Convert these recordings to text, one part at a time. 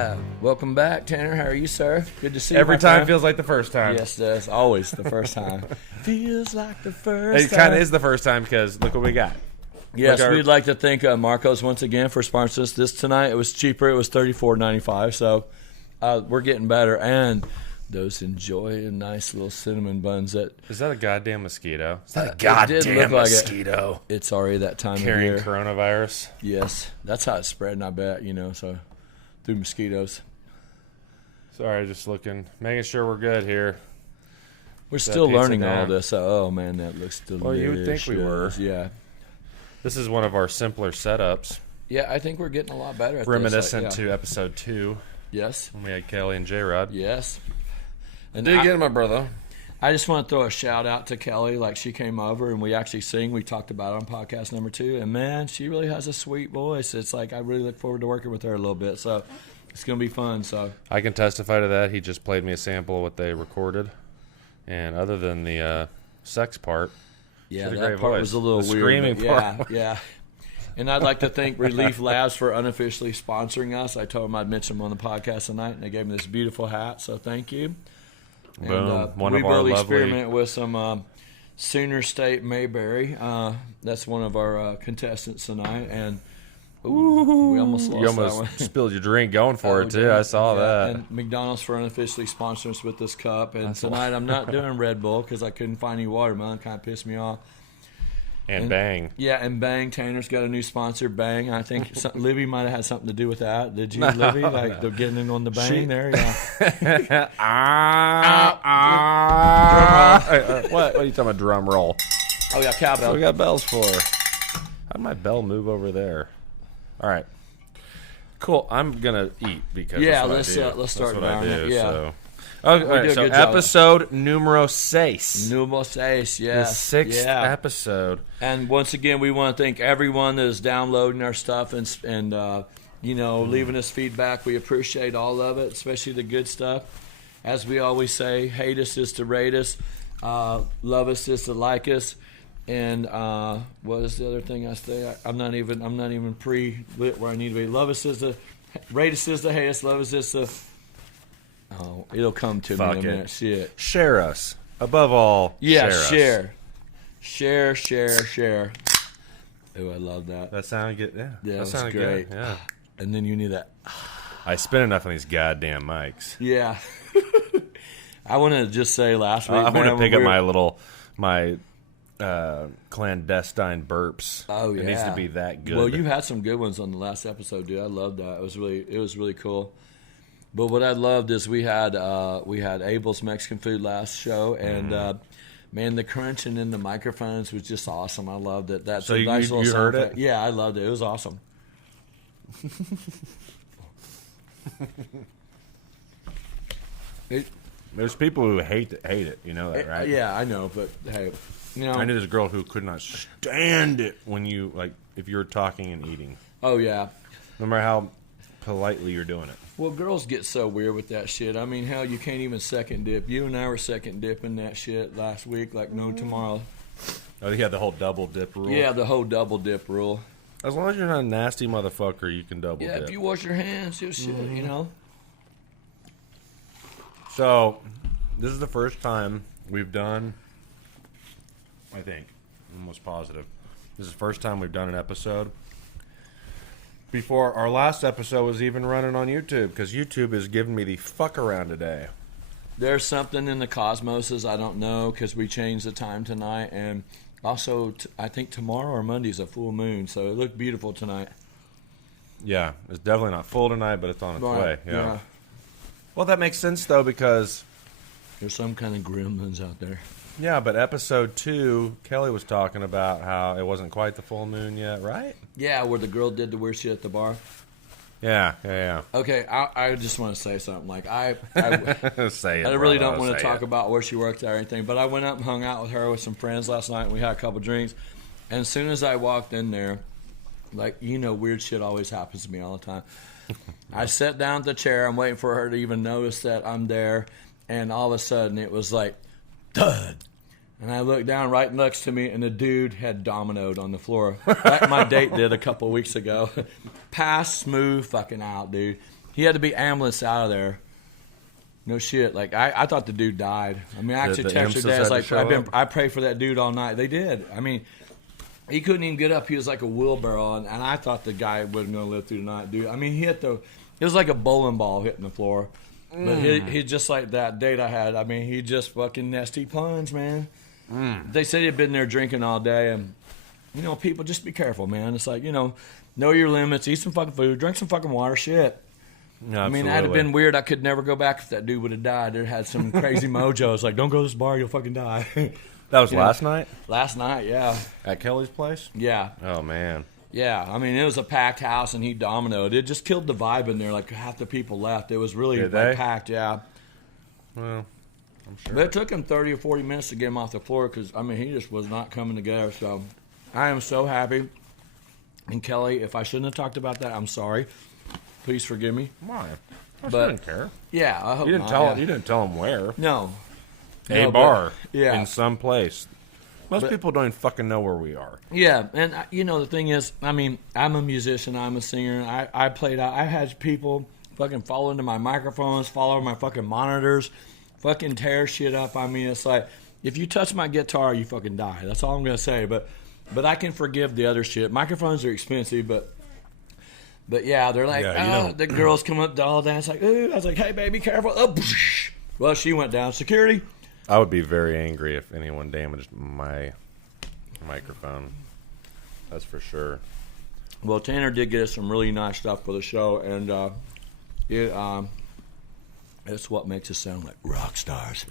Yeah. Welcome back, Tanner. How are you, sir? Good to see you. Every time feels like the first time. Yes, it does. Always the first time. Feels like the first It time. kind of is the first time because look what we got. Yes, we'd like to thank Marcos once again for sponsoring us this tonight. It was cheaper. It was $34.95, so we're getting better. And those enjoy nice little cinnamon buns. Is that a goddamn mosquito? Is that a goddamn mosquito? It's already that time carrying of year. Coronavirus? Yes. That's how it's spreading, I bet, so through mosquitoes. Sorry, just looking, making sure we're good here. We're still learning all this. Oh, man, that looks delicious. Well, you would think we were. Yeah. This is one of our simpler setups. Yeah, I think we're getting a lot better at Reminiscent this. to episode 2. Yes. When we had Kelly and J-Rod. Yes. And Dig in, my brother. I just want to throw a shout out to Kelly. Like, she came over and we actually sing. We talked about it on podcast number 2. And, man, she really has a sweet voice. It's like I really look forward to working with her a little bit. So it's going to be fun. So I can testify to that. He just played me a sample of what they recorded. And other than the sex part, yeah, that part was a little weird. Screaming part. Yeah. And I'd like to thank Relief Labs for unofficially sponsoring us. I told them I'd mention them on the podcast tonight, and they gave me this beautiful hat, so thank you. Boom. And one we of our will lovely... experiment with some Sooner State Mayberry. That's one of our contestants tonight, and we almost lost that one. Spilled your drink going for it, too. I saw that. And McDonald's for unofficially sponsoring us with this cup. And tonight I'm not doing Red Bull because I couldn't find any watermelon. Kind of pissed me off. And Bang. Yeah, and Bang. Tanner's got a new sponsor, Bang. I think Libby might have had something to do with that. Did you, Libby? Like, they're getting in on the Bang there? Yeah. What are you talking about, drum roll? Oh, yeah, cowbell. That's what we got bells for. How did my bell move over there? All right. Cool. I'm going to eat because let's start down it. Yeah. So. Okay, all right, so episode numero 6. Numero 6, yes. The 6th episode. And once again, we want to thank everyone that is downloading our stuff and leaving us feedback. We appreciate all of it, especially the good stuff. As we always say, hate us is to rate us. Love us is to like us. And what is the other thing I say? I'm not even pre-lit where I need to be. Love us is to rate us is to hate us. Love us is to... Oh, it'll come to me in a minute. Shit. Share us. Above all, share. Oh, I love that. That sounded good. Yeah, that sounded great. Good. Yeah. And then you need that. I spent enough on these goddamn mics. Yeah. I want to just say last week. I want to pick up my clandestine burps. Oh yeah, it needs to be that good. Well, you had some good ones on the last episode, dude. I loved that. It was really cool. But what I loved is we had Abel's Mexican food last show, and man, the crunching in the microphones was just awesome. I loved it. That's so a nice little you heard sound it? Yeah, I loved it. It was awesome. There's people who hate it. You know that, right? Yeah, I know. But hey, I knew this girl who could not stand it when you if you were talking and eating. Oh yeah. No matter how politely you're doing it. Well, girls get so weird with that shit. I mean, hell, you can't even second dip. You and I were second dipping that shit last week like no tomorrow. Oh, yeah, the whole double dip rule? Yeah, the whole double dip rule. As long as you're not a nasty motherfucker, you can double dip. Yeah, if you wash your hands, you'll shit, you know? So, this is the first time we've done, I think, I'm almost positive, this is the first time we've done an episode before our last episode was even running on YouTube, because YouTube is giving me the fuck around today. There's something in the cosmoses, I don't know, because we changed the time tonight, and also I think tomorrow or Monday's a full moon, so it looked beautiful tonight. Yeah, it's definitely not full tonight, but it's on its way. Yeah. Well, that makes sense, though, because there's some kind of gremlins out there. Yeah, but episode 2, Kelly was talking about how it wasn't quite the full moon yet, right? Yeah, where the girl did the weird shit at the bar. Yeah. Okay, I just want to say something. Like I say it, I really don't want to talk about where she worked or anything, but I went up and hung out with her with some friends last night, and we had a couple drinks. And as soon as I walked in there, weird shit always happens to me all the time. I sat down at the chair. I'm waiting for her to even notice that I'm there, and all of a sudden it was like, thud. And I looked down right next to me, and the dude had dominoed on the floor, like my date did a couple weeks ago. Pass smooth fucking out, dude. He had to be ambulanced out of there. No shit. Like I thought the dude died. I mean, I actually The texted EMSs Dad. had to Like show up? I prayed for that dude all night. They did. I mean, he couldn't even get up. He was like a wheelbarrow, and I thought the guy wasn't going to live through the night, dude. I mean, he hit it was like a bowling ball hitting the floor. But he just like that date I had. I mean, he just fucking nasty plunged, man. They said he'd been there drinking all day, and you know, people just be careful, man. It's like, you know your limits. Eat some fucking food. Drink some fucking water. Shit. No, I mean, that'd have been weird. I could never go back if that dude would have died. There had some crazy mojo. It's like, don't go to this bar, you'll fucking die. That was last night Last night, yeah. at Kelly's place. Yeah. Oh man. Yeah. I mean, it was a packed house, and he dominoed. It just killed the vibe in there. Like, half the people left. It was really Did like, they? packed, yeah. Well, I'm sure. But it took him 30 or 40 minutes to get him off the floor because, I mean, he just was not coming together. So I am so happy. And, Kelly, if I shouldn't have talked about that, I'm sorry. Please forgive me. Why? I But- didn't care. Yeah, I hope You didn't not, tell yeah. You didn't tell him where. No. A No, but- bar. yeah. In some place. Most But- people don't even fucking know where we are. Yeah, and the thing is, I mean, I'm a musician, I'm a singer. I played out. I had people fucking fall into my microphones, follow my fucking monitors, fucking tear shit up. I mean, it's like if you touch my guitar, you fucking die. That's all I'm gonna say. But I can forgive the other shit. Microphones are expensive, but yeah, they're like, Yeah, you don't- the girls come up to all dance like, ooh. I was like, hey baby, careful. Oh, well, she went down. Security. I would be very angry if anyone damaged my microphone. That's for sure. Well, Tanner did get us some really nice stuff for the show, and it's what makes us sound like rock stars.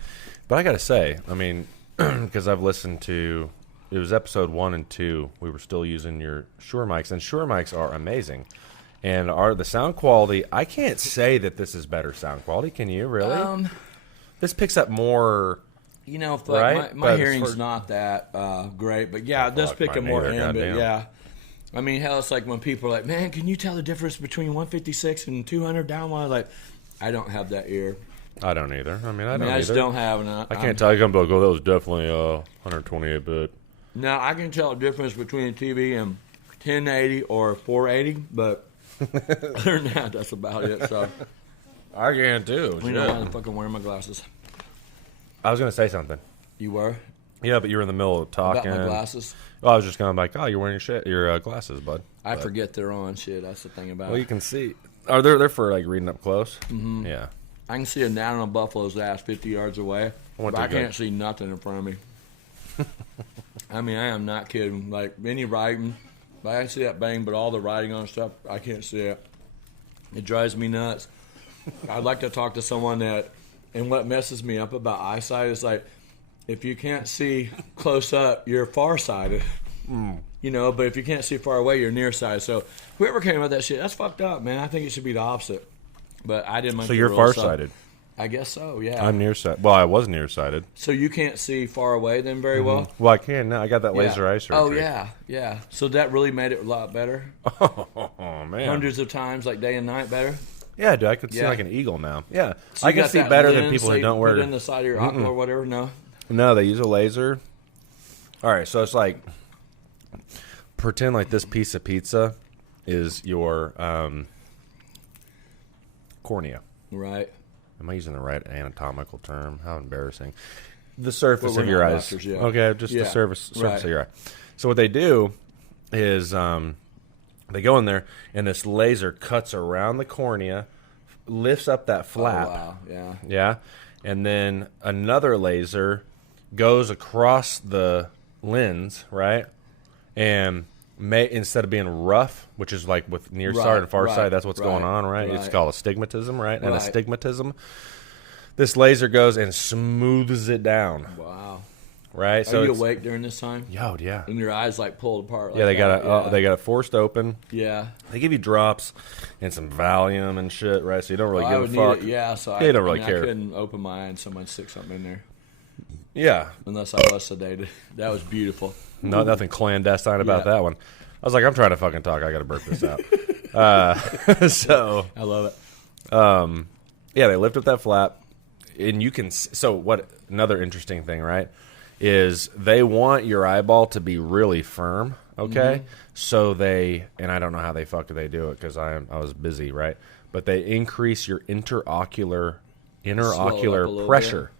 But I gotta say, I mean, because I've listened to, it was episode 1 and 2. We were still using your Shure mics, and Shure mics are amazing. And the sound quality, I can't say that this is better sound quality. Can you really? This picks up more. My Right? But hearing's for- not that great, but yeah, it does Fuck, pick up mine more neither, in. But goddamn. yeah, I mean, hell, it's like when people are like, "Man, can you tell the difference between 156 and 200 download?" Like, I don't have that ear. I don't either. I mean, I don't I just either. don't have it. I can't tell you. I'm like, oh, that was definitely 128 bit. No, I can tell the difference between a TV and 1080 or 480, but other than that, that's about it. So, I can too. you know, why I'm fucking wearing my glasses. I was gonna say something. You were Yeah, but you were in the middle of about talking. my glasses. Well, I was just kind of like, oh, you're wearing your glasses, bud. I But- forget they're on. Shit, that's the thing about Well, it. you can see. Are they're for like reading up close? Mm-hmm. Yeah. I can see a down on a buffalo's ass 50 yards away, What but I they got? can't see nothing in front of me. I mean, I am not kidding. Like, any writing, I can see that bang, but all the writing on stuff, I can't see it. It drives me nuts. I'd like to talk to someone that, and what messes me up about eyesight is like, if you can't see close up, you're farsighted. You know, but if you can't see far away, you're nearsighted. So whoever came up with that shit, that's fucked up, man. I think it should be the opposite. But I didn't. So you're farsighted. I guess so. Yeah. I'm nearsighted. Well, I was nearsighted. So you can't see far away then very well? Well, I can now. I got that Yeah. laser eye surgery. Oh, yeah. So that really made it a lot better? Oh, man. Hundreds of times, like day and night better? Yeah, dude, I could see Yeah. like an eagle now. Yeah. So I you can got see that better than lens, people so who you don't put wear. it in the side of your eye or whatever? No? No, they use a laser. All right, so it's like, pretend like this piece of pizza is your cornea. Right. Am I using the right anatomical term? How embarrassing. The surface Well, of we're your not eyes. doctors, yeah. Okay, just Yeah, the surface right. of your eye. So what they do is they go in there, and this laser cuts around the cornea, lifts up that flap. Oh, wow. Yeah. Yeah. And then another laser goes across the lens, right? And instead of being rough, which is like with near Right, sight and far right, sight, that's what's right, going on, right? It's right. called astigmatism, right? And Right. astigmatism. This laser goes and smooths it down, Wow. right? Are you it's- awake during this time? Yo, yeah. And your eyes like pulled apart? Yeah, like that? they got it forced open. Yeah. They give you drops and some Valium and shit, right? So you don't really Well, I give would a need fuck. it, yeah. So They don't really I care. couldn't open my eye and someone stick something in there Yeah. unless I was sedated. That was beautiful. No, nothing clandestine about Yeah. that one. I was like, I'm trying to fucking talk. I got to burp this out. So, I love it. yeah, they lift up that flap, and you can. So, what? Another interesting thing, right? Is they want your eyeball to be really firm. Okay, so they, and I don't know how they do it because I was busy, right? but they increase your interocular little pressure.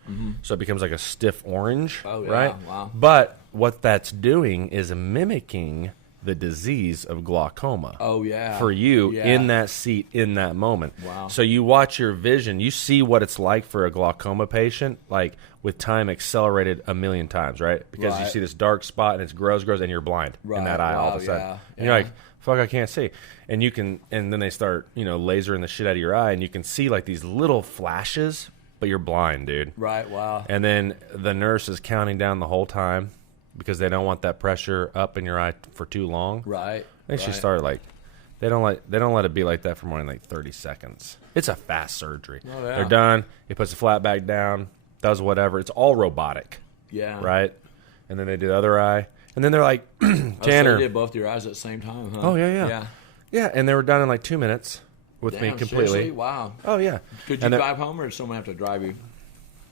So it becomes like a stiff orange, Oh, yeah. right? Wow. But what that's doing is mimicking the disease of glaucoma. Oh, yeah. For you Yeah. in that seat in that moment. Wow. So you watch your vision, you see what it's like for a glaucoma patient, like with time accelerated a million times, right? Because you Right. see this dark spot and it grows, and you're blind in Right. that eye all of Wow, a sudden. yeah. And you're Yeah. like, fuck, I can't see. And then they start, lasering the shit out of your eye, and you can see like these little flashes, but you're blind, dude. Right. Wow. And then the nurse is counting down the whole time because they don't want that pressure up in your eye for too long. Right. I think she right. started like they don't let it be like that for more than like 30 seconds. It's a fast surgery. Oh, yeah. They're done. He puts the flat back down, does whatever. It's all robotic, Yeah. right? And then they do the other eye, and then they're like, Oh, so Tanner. you did both your eyes at the same time, huh? Oh yeah. Yeah. Yeah, and they were done in like 2 minutes with me Damn, completely. seriously? Wow. Oh yeah. Could you And then- drive home, or did someone have to drive you?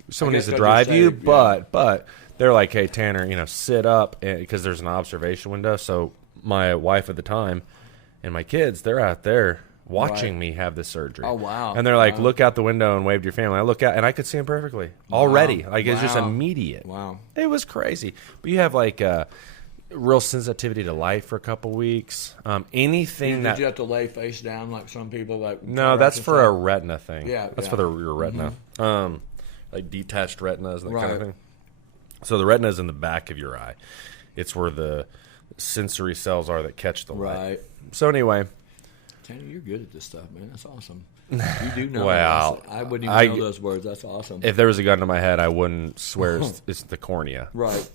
Someone I needs guess to 'cause you're drive you, saved, yeah. but they're like, hey Tanner, sit up, because there's an observation window. So my wife at the time and my kids, they're out there watching Right. me have this surgery. Oh, wow. And they're like, Wow. look out the window and wave to your family. I look out and I could see them perfectly already. Like it's just Wow. immediate. Wow. It was crazy. But you have like real sensitivity to light for a couple weeks. Anything Did you have to lay face down like some people? Like no, that's and for a stuff? retina thing. Yeah, that's yeah. for your retina. Like detached retinas, that kind Right. of thing. So the retina is in the back of your eye. It's where the sensory cells are that catch the light. Right. So anyway, Tanner, you're good at this stuff, man. That's awesome. You do know. Well, I wouldn't I- even know those words. That's awesome. if there was a gun to my head, I wouldn't swear it's the cornea. Right.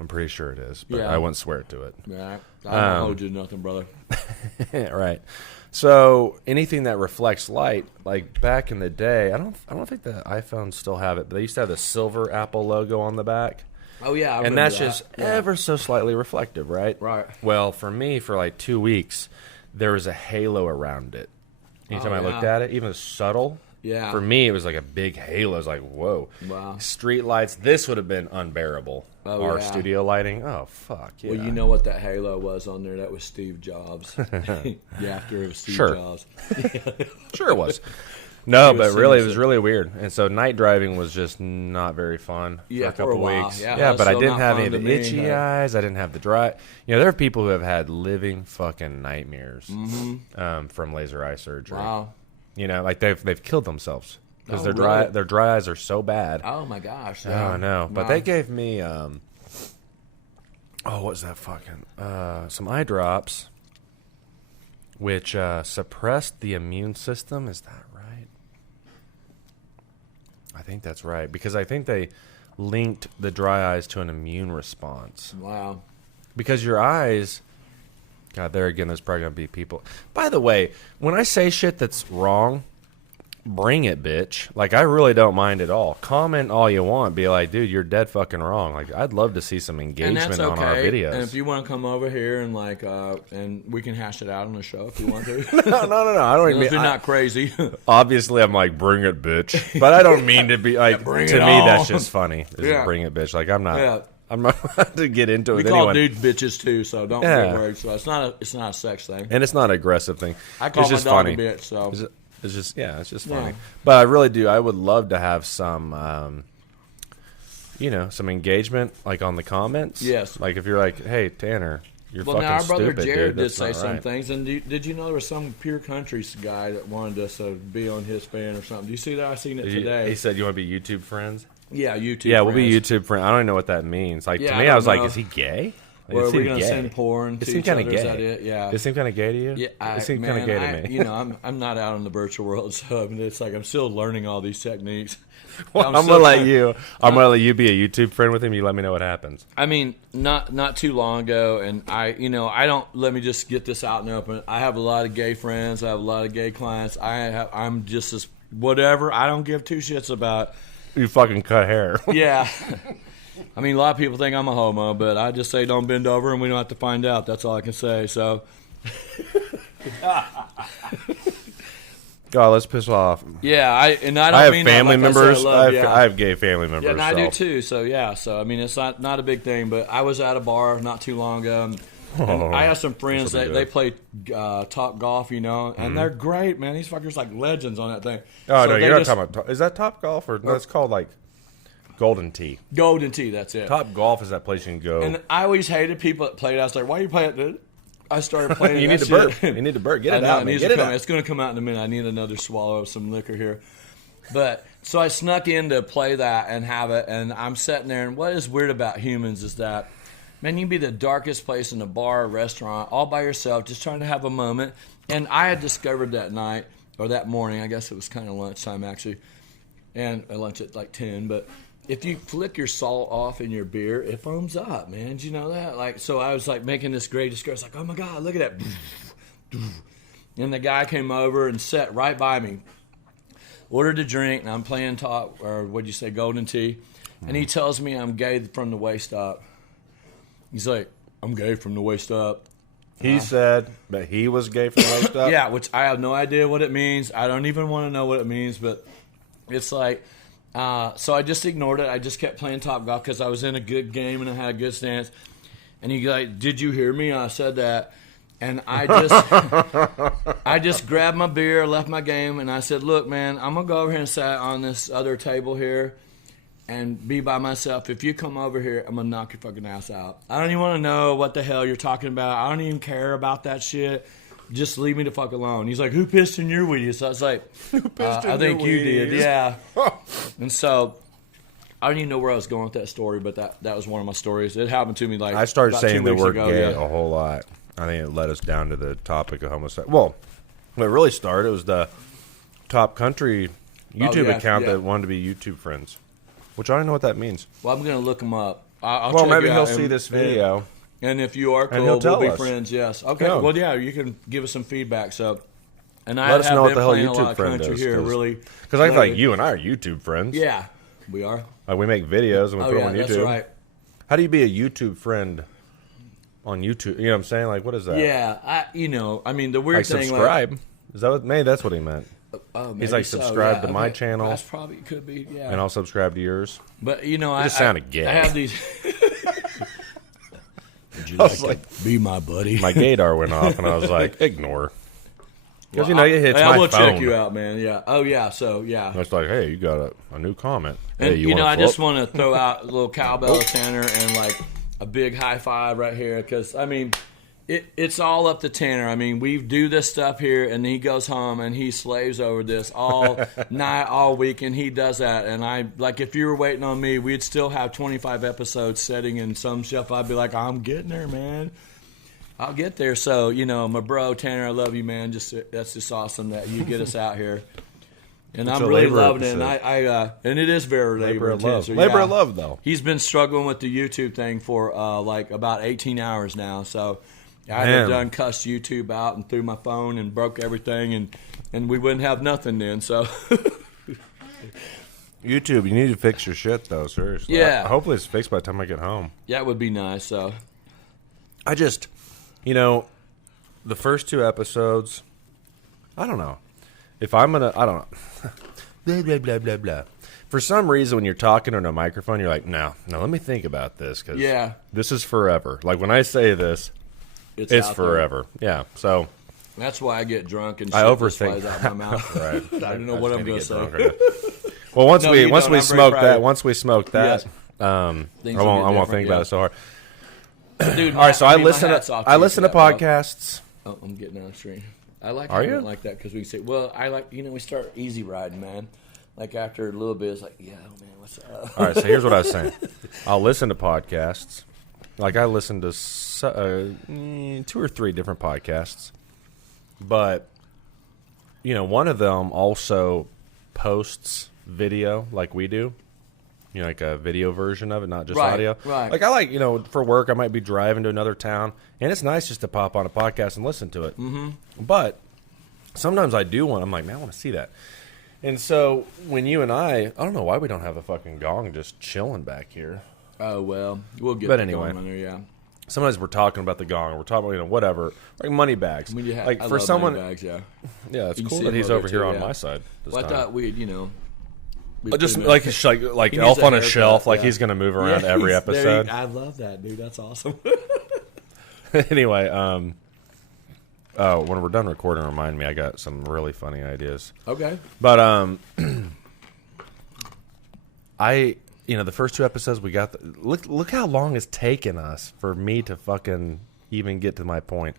I'm pretty sure it is, but Yeah. I wouldn't swear to it. Yeah. I don't hold you to nothing, brother. Right. So anything that reflects light, like back in the day, I don't think the iPhones still have it, but they used to have the silver Apple logo on the back. Oh yeah, I And remember that's that. just Yeah. ever so slightly reflective, right? Right. Well, for me, for like 2 weeks, there was a halo around it. Anytime Oh, I looked yeah. at it, even subtle, Yeah. for me, it was like a big halo. It was like, whoa. Wow. Street lights, this would have been unbearable. Oh, Our yeah. studio lighting, oh, fuck, yeah. Well, you know what that halo was on there? That was Steve Jobs. Yeah, after it was Steve Sure. Jobs. Sure it was. No, He was but really, it singing was it. really weird. And so night driving was just not very fun Yeah, for a for a couple while. weeks. Yeah, Yeah, that's but I still didn't not have any fun of to the me, itchy no. eyes. I didn't have the dry. There are people who have had living fucking nightmares from laser eye surgery. Wow. Like they've killed themselves because Oh, their dry eyes are so bad. Oh my gosh. Oh, Yeah. I know. But Wow. they gave me what was that fucking some eye drops, which suppressed the immune system. Is that right? I think that's right because I think they linked the dry eyes to an immune response. Wow. Because your eyes, God, there again, there's probably gonna be people. By the way, when I say shit that's wrong, bring it, bitch. Like, I really don't mind at all. Comment all you want. Be like, dude, you're dead fucking wrong. Like, I'd love to see some And engagement that's okay. on our videos. And if you want to come over here and and we can hash it out on the show if you want to. no. I don't even If you're mean. not crazy. Obviously, I'm like, bring it, bitch. But I don't mean to be like. bring to it me, on. that's just funny. Is Yeah. bring it, bitch. Like, I'm not. Yeah. I'm not about to get into it We with call anyone. dudes bitches too, so don't Yeah. get worried. So it's not a sex thing. And it's not an aggressive thing. I call it's my just dog funny. a bitch. So It's just it's just Yeah. funny. But I really do. I would love to have some, some engagement, like on the comments. Yes. Like if you're like, hey Tanner, you're well, fucking now our brother stupid, Jared dude. did That's say not some right. things, and did you know there was some Pure Countries guy that wanted us to be on his fan or something? Do you see that? I seen it today. He said you want to be YouTube friends. Yeah, YouTube. Yeah, we'll be friends. YouTube friends. I don't even know what that means. Like Yeah, to I me, I was don't like, know. is he gay? Like, Or it are we seemed gonna gay. send porn It to seemed each kind other? of Is gay. that it? Yeah. It seemed kind of gay to you. Yeah, it seemed kind of gay to me. I'm not out in the virtual world, so I mean, it's like I'm still learning all these techniques. Well, I'm still gonna let trying- you. I'm gonna let you be a YouTube friend with him. You let me know what happens. I mean, not too long ago, and I don't. Let me just get this out in the open. I have a lot of gay friends. I have a lot of gay clients. I'm just as whatever. I don't give two shits about. You fucking cut hair. Yeah. I mean, a lot of people think I'm a homo, but I just say don't bend over, and we don't have to find out. That's all I can say. So, God, let's piss off. yeah, I don't I have mean that family like I said, members. I love, I have gay family members. Yeah, and I do so. too. So yeah, so I mean, it's not a big thing. But I was at a bar not too long ago. And And I have some friends This'll be they good. play Top Golf, you know, and they're great, man. These fuckers like legends on that thing. Oh, So no, they you're not just- talking about... Is that Top Golf? Or no, it's called, like, Golden Tee. Golden Tee, that's it. Top Golf is that place you can go... And I always hated people that played. I was like, why are you playing it? I started playing you that need to shit. burp. You need to burp. Get I it know, out, it man. needs Get to it come- out. It's going to come out in a minute. I need another swallow of some liquor here. But so I snuck in to play that and have it, and I'm sitting there. And what is weird about humans is that, man, you can be the darkest place in a bar or restaurant all by yourself, just trying to have a moment. And I had discovered that night or that morning, I guess it was kind of lunchtime actually, and lunch at like 10. But if you flick your salt off in your beer, it foams up, man. Did you know that? Like, so I was like making this great discovery. Like, oh my God, look at that. And the guy came over and sat right by me, ordered a drink, and I'm playing top, or what'd you say, Golden Tee. And he tells me I'm gay from the waist up. He's like, I'm gay from the waist up. He said that he was gay from the waist up? Yeah, which I have no idea what it means. I don't even want to know what it means, but it's like, so I just ignored it. I just kept playing Top Golf because I was in a good game and I had a good stance. And he like, did you hear me? I said that. And I just grabbed my beer, left my game, and I said, look, man, I'm going to go over here and sit on this other table here and be by myself. If you come over here, I'm going to knock your fucking ass out. I don't even want to know what the hell you're talking about. I don't even care about that shit. Just leave me the fuck alone. He's like, who pissed in your Wheaties? So I was like, I think you did, yeah. And so I don't even know where I was going with that story, but that was one of my stories. It happened to me like I started about saying 2 the weeks word ago, gay yeah. a whole lot. I think it led us down to the topic of homosexuality. Well, what really started was the Top Country YouTube yeah, account yeah. that wanted to be YouTube friends, which I don't know what that means. Well, I'm going to look him up. I'll Well, check maybe you he'll out see and- this video. And if you are And he'll cool, tell we'll be us. friends, yes. Okay, Yeah. well, yeah, you can give us some feedback. So, and I Let us have know what been the hell playing a lot YouTube of friend country is. here, really. Because I feel like lately. you and I are YouTube friends. Yeah, we are. Like we make videos and we Oh, put them yeah, on YouTube. that's right. How do you be a YouTube friend on YouTube? You know what I'm saying? Like, what is that? Yeah, I mean, the weird Like thing, subscribe. Is that what? Maybe that's what he meant. Maybe like, so, subscribe yeah, to my okay. channel. That's probably could be, yeah. And I'll subscribe to yours. But I just sounded gay. I have these. Would you I was like to be my buddy? My gaydar went off, and I was like, ignore. Because, Well, it hits I my will phone. check you out, man. Yeah. Oh, yeah. So, yeah. It's like, hey, you got a new comment. And, Hey, you want I to just want to throw out a little cowbell Tanner and like a big high five right here because, I mean, it's all up to Tanner. I mean, we do this stuff here and he goes home and he slaves over this all night, all week, and he does that. And if you were waiting on me, we'd still have 25 episodes sitting in some shelf. I'd be like, I'm getting there, man. I'll get there. So, my bro, Tanner, I love you, man. That's just awesome that you get us out here. And I'm a really labor loving it. episode. And it is very labor of love. intensive. Labor of love, though. He's been struggling with the YouTube thing for about 18 hours now. So I Man. have done cussed YouTube out and threw my phone and broke everything, and we wouldn't have nothing then. So YouTube, you need to fix your shit, though, seriously. Yeah. Hopefully it's fixed by the time I get home. that would be nice. So I just, the first 2 episodes, I don't know. If I'm going to, I don't know. Blah, blah, blah, blah, blah. For some reason, when you're talking on a microphone, you're like, no, let me think about this. Because Yeah. this is forever. Like, when I say this, it's out there. forever. Yeah, so. That's why I get drunk and I shit overthink. just flies out my mouth. Right. I don't know what I'm going to say. Well, once No, we you don't. I'm very smoke proud that, of once we smoke that, Yes. I Things will won't get different, think about yeah. it so hard. Dude, All right, so I listen hats off to you for that, bro. podcasts. Oh, I'm getting on the stream. I like Are having you? it like that because we say, well, I like, we start easy riding, man. Like after a little bit, it's like, yeah, man, what's up? All right, so here's what I was saying. I'll listen to podcasts. Like I listen to 2 or 3 different podcasts. But, one of them also posts video like we do. Like a video version of it, not just Right, audio. right. Like I like, for work, I might be driving to another town, and it's nice just to pop on a podcast and listen to it. Mm-hmm. But sometimes I do I'm like, man, I want to see that. And so when you and I don't know why we don't have a fucking gong just chilling back here. Oh, well, we'll get But the anyway. going on there, yeah. Sometimes we're talking about the gong, we're talking about, whatever, like money bags. I mean, like I for love someone, money bags, yeah. yeah, it's You can cool see that him he's over over here too, on yeah. my side. This Well, I time. thought we'd Just put him like in- like He elf needs a on a haircut, shelf, like yeah. he's gonna move around Yeah, every he's- there episode. I love that, dude. That's awesome. Anyway, oh, when we're done recording, remind me. I got some really funny ideas. Okay. But the first 2 episodes we got. Look how long it's taken us for me to fucking even get to my point.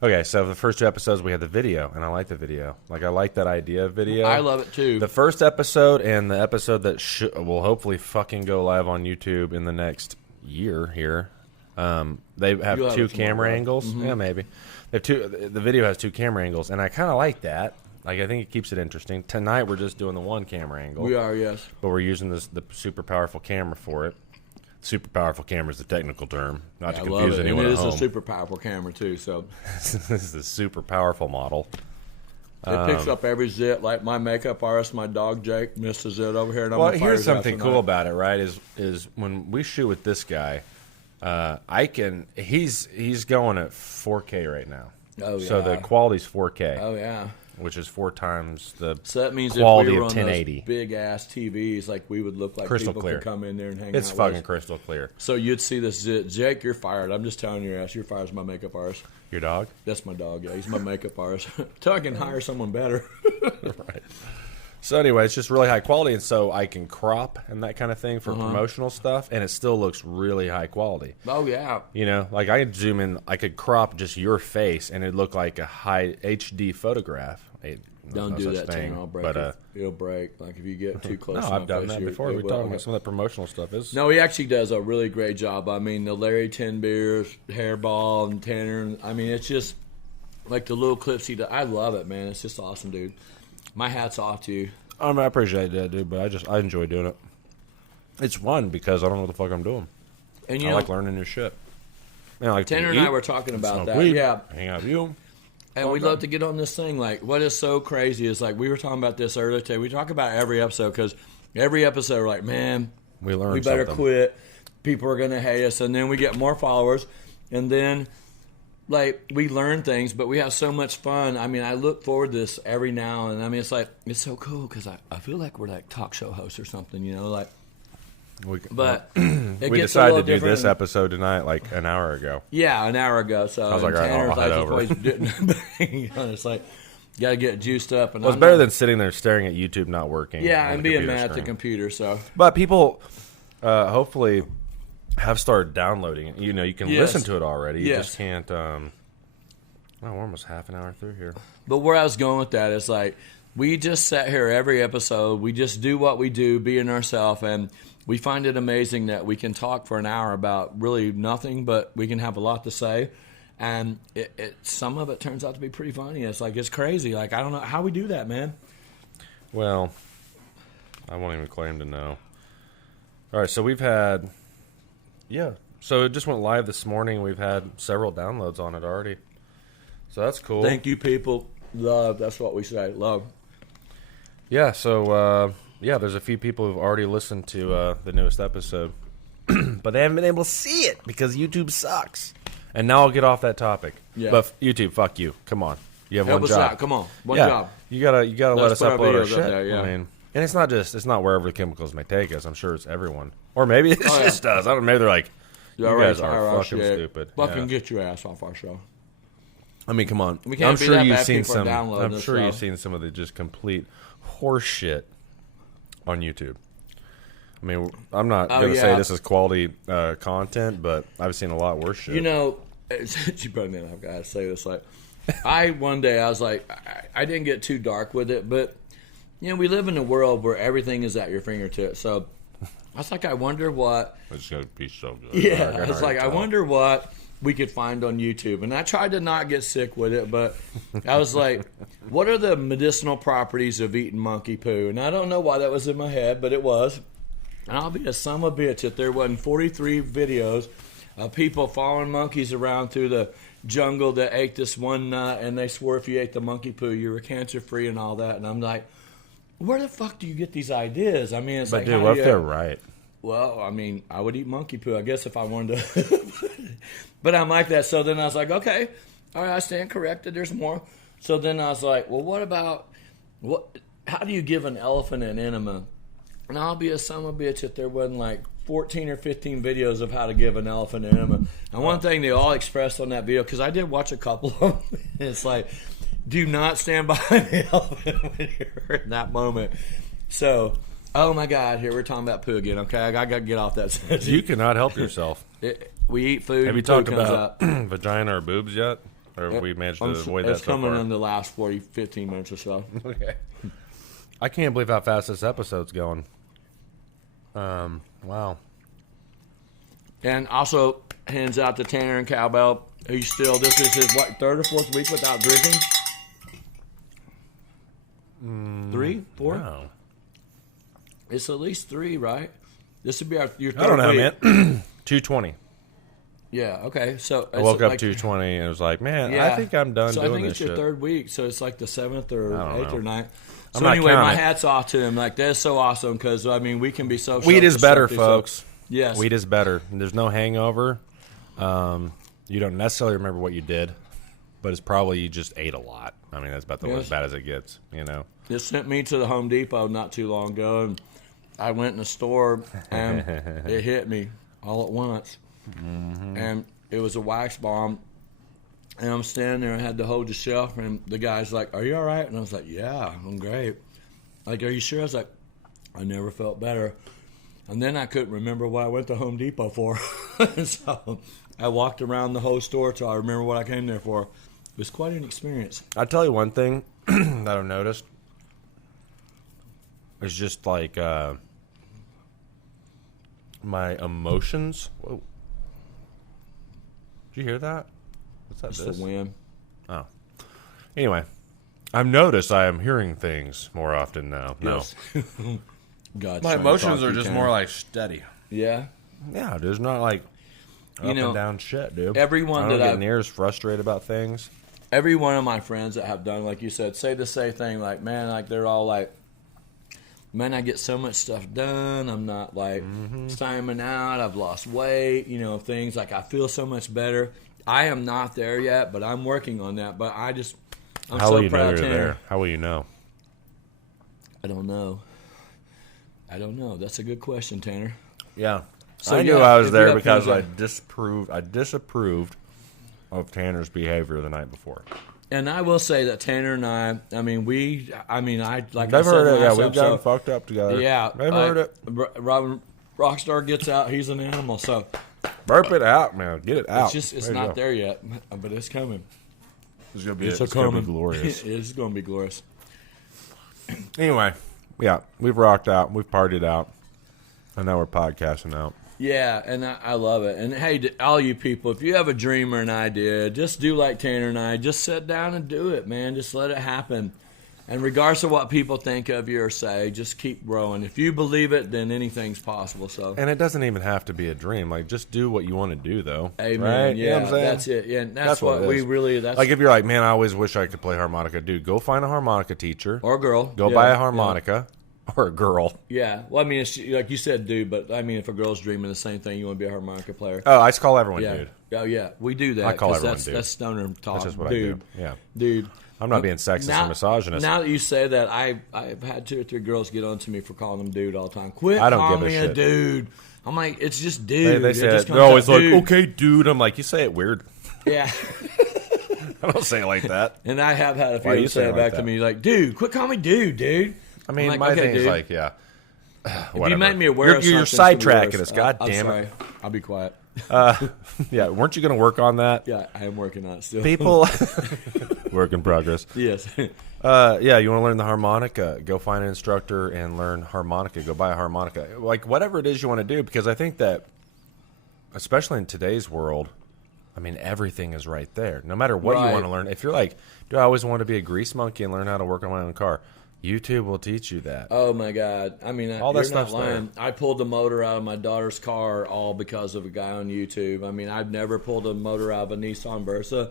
Okay, so the first 2 episodes we had the video, and I like the video. Like, I like that idea of video. I love it too. The first episode and the episode that will hopefully fucking go live on YouTube in the next year here. They have 2 camera angles. Mm-hmm. Yeah, maybe. They have the video has 2 camera angles, and I kind of like that. Like, I think it keeps it interesting. Tonight we're just doing the 1 camera angle. We are, yes. But we're using the super powerful camera for it. Super powerful camera is the technical term, not to confuse anyone at home. It is a super powerful camera too. So this is a super powerful model. It picks up every zit. Like my makeup artist, my dog Jake, missed a zit over here. And well, here's something cool about it, right? Is when we shoot with this guy, he's going at 4K right now. Oh yeah. So the quality's 4K. Oh yeah. Which is 4 times the so that means quality if we were of on 1080. Those big ass TVs, like we would look like crystal people clear. could come in there and hang out. It's fucking crystal clear. So you'd see this zit. Jake, you're fired. I'm just telling your ass, you're fired as my makeup artist. Your dog? That's my dog. Yeah, he's my makeup artist. Until I can hire someone better. Right. So anyway, it's just really high quality, and so I can crop and that kind of thing for promotional stuff, and it still looks really high quality. Oh yeah. You know, like I could zoom in, I could crop just your face, and it'd look like a high HD photograph. Don't do that, Tim. I'll break it. It'll break. Like if you get too close. No, I've done that before. We're talking about some of that promotional stuff. No, he actually does a really great job. I mean, the Larry 10 Beers, Hairball, and Tanner. I mean, it's just like the little clips he does. I love it, man. It's just awesome, dude. My hat's off to you. I appreciate that, dude, but I enjoy doing it. It's fun because I don't know what the fuck I'm doing. And I like learning new shit. Like Tanner and I were talking about that. Weed, yeah. Hang out with you. And we'd love to get on this thing. Like, what is so crazy is, like, we were talking about this earlier today. We talk about every episode because every episode we're like, man, we better quit. People are going to hate us. And then we get more followers. And then, like, we learn things, but we have so much fun. I mean, I look forward to this every now and I mean, it's like, it's so cool because I feel like we're like talk show hosts or something, you know, like. We decided to do this episode tonight like an hour ago. Yeah, an hour ago. So I was like, all right, I'll head over. You know, it's like, you got to get juiced up. And it's better than sitting there staring at YouTube not working. Yeah, and being mad at the computer. So, but people hopefully have started downloading it. You know, you can listen to it already. You just can't. We're almost half an hour through here. But where I was going with that is like, we just sat here every episode. We just do what we do, being ourselves, and we find it amazing that we can talk for an hour about really nothing, but we can have a lot to say. And some of it turns out to be pretty funny. It's like, it's crazy. Like, I don't know how we do that, man. Well, I won't even claim to know. All right, so we've had, so it just went live this morning. We've had several downloads on it already. So that's cool. Thank you, people. Love, that's what we say, love. Yeah, so, there's a few people who've already listened to the newest episode, but they haven't been able to see it because YouTube sucks. And now I'll get off that topic. Yeah. But YouTube, fuck you. Come on, you have Help one us job. Out. Come on, one job. You gotta let us upload our shit. There, yeah. I mean, and it's not wherever the chemicals may take us. I'm sure it's everyone, or maybe it's just us. I don't know. Maybe they're like, you guys are fucking stupid. Fucking get your ass off our show. I mean, come on. I'm sure you've seen some. I'm sure you've seen some of the just complete horse shit on YouTube. I mean, I'm not going to say this is quality content, but I've seen a lot worse shit. You know, you brought me in, I've got to say this. Like, one day I was like, I didn't get too dark with it, but, you know, we live in a world where everything is at your fingertips. So I was like, I wonder what. It's going to be so good. Yeah, it's like, I wonder what we could find on YouTube. And I tried to not get sick with it, but I was like, what are the medicinal properties of eating monkey poo? And I don't know why that was in my head, but it was. And I'll be a son of a bitch if there wasn't 43 videos of people following monkeys around through the jungle that ate this one nut, and they swore if you ate the monkey poo, you were cancer-free and all that. And I'm like, where the fuck do you get these ideas? I mean, it's but like, dude, what if they're right? Well, I mean, I would eat monkey poo, I guess, if I wanted to. But I'm like that. So then I was like, okay, all right, I stand corrected. There's more. So then I was like, well, what about how do you give an elephant an enema And I'll be a son of a bitch if there wasn't like 14 or 15 videos of how to give an elephant an enema. And one thing they all expressed on that video, because I did watch a couple of them, it's like, do not stand behind the elephant when you're in that moment. So, oh my God, here we're talking about poo again, okay? I got to get off that subject. You cannot help yourself. We eat food. Have you and poo talked comes about out. vagina or boobs yet? Or have we managed to avoid that It's so coming far? in the last 15 minutes or so. Okay. I can't believe how fast this episode's going. Wow. And also, hands out to Tanner and Cowbell. He's still, this is his, third or fourth week without drinking? 3? 4? Wow. It's at least 3, right? This would be your third week. I don't know, man. 220. Yeah, okay. So I woke up 220 and it was like, man, I think I'm done so doing this shit. I think it's your third week, so it's like the 7th or I don't 8th know. or 9th. I'm So not anyway, my counting. hat's off to him. Like, that's so awesome because, I mean, we can be so Weed is better, self-destructive, folks. Yes. Weed is better. There's no hangover. You don't necessarily remember what you did, but it's probably you just ate a lot. I mean, that's about as bad as it gets, you know. It sent me to the Home Depot not too long ago, and I went in the store, and it hit me all at once. Mm-hmm. And it was a wax bomb, and I'm standing there and I had to hold the shelf, and the guy's like, are you all right? And I was like, yeah, I'm great. Like, are you sure? I was like, I never felt better. And then I couldn't remember what I went to Home Depot for. So I walked around the whole store till I remember what I came there for. It was quite an experience. I'll tell you one thing that I've noticed. It's just like my emotions. Whoa. Did you hear that? What's that? It's the wind. Oh. Anyway, I've noticed I am hearing things more often now. Yes. No. God's My trying to emotions talk are you, just Tanner. more like steady. Yeah. Yeah, there's not like up and down shit, dude. Everyone I don't that get I've- near as frustrated about things. Every one of my friends that have done, like you said, say the same thing. Like, man, like they're all like, man, I get so much stuff done. I'm not like timing out. I've lost weight. You know, things like I feel so much better. I am not there yet, but I'm working on that. But I'm How so will you know proud, you're Tanner. there? How will you know? I don't know. That's a good question, Tanner. Yeah. So, I knew yeah, I was if you there have because things I disapproved of Tanner's behavior the night before. And I will say that Tanner and I mean, I like They've I said heard it. last Yeah, we've episode, gotten fucked up together. Yeah, They've heard it. Robin Rockstar gets out. He's an animal. So Burp it out, man. Get it out. it's you not go. there yet, but it's coming. It's gonna be. It's It's coming. gonna be glorious. It's going to be glorious. Anyway, yeah, we've rocked out. We've partied out, and now we're podcasting out. Yeah, and I love it. And hey, to all you people, if you have a dream or an idea, just do like Tanner and I. Just sit down and do it, man. Just let it happen. And regardless of what people think of you or say, just keep growing. If you believe it, then anything's possible. So, And it doesn't even have to be a dream. Like, just do what you want to do, though. amen. Right? You know Yeah, what I'm saying? that's it. Yeah, and that's what what it we is. really. That's Like, if you're like, man, I always wish I could play harmonica. Dude, go find a harmonica teacher. or girl. Go Yeah, buy a yeah. harmonica. Or a girl. Yeah. Well, I mean, it's, like you said, dude, but I mean, if a girl's dreaming the same thing, you want to be a harmonica player. Oh, I just call everyone Yeah. dude. Oh, yeah. We do that. I call 'cause everyone that's, dude. That's stoner talk. That's just what dude. I do. Yeah. Dude. I'm not being sexist or misogynist. Now that you say that, I've had 2 or 3 girls get on to me for calling them dude all the time. Quit I don't calling give a me shit. a dude. I'm like, it's just They dude. It say just it. comes They're always out, like, dude. okay, dude. I'm like, you say it weird. Yeah. I don't say it like that. And I have had a Why few you say say it it back like to that? me like, dude, quit calling me dude. I mean, I'm like, my okay, thing is dude. like, yeah. If you Whatever. make me aware of You're something, it's gonna be sidetracking worse. us. God I'm damn sorry. it. I'll be quiet. Yeah, weren't you going to work on that? Yeah, I am working on it still. People. Work in progress. Yes. Yeah, you want to learn the harmonica, go find an instructor and learn harmonica. Go buy a harmonica. Like, whatever it is you want to do, because I think that, especially in today's world, I mean, everything is right there. No matter what you Right. want to learn. If you're like, dude, I always want to be a grease monkey and learn how to work on my own car, YouTube will teach you that. Oh my God! I mean, All that you're not stuff's lying. I pulled the motor out of my daughter's car all because of a guy on YouTube. I mean, I've never pulled a motor out of a Nissan Versa.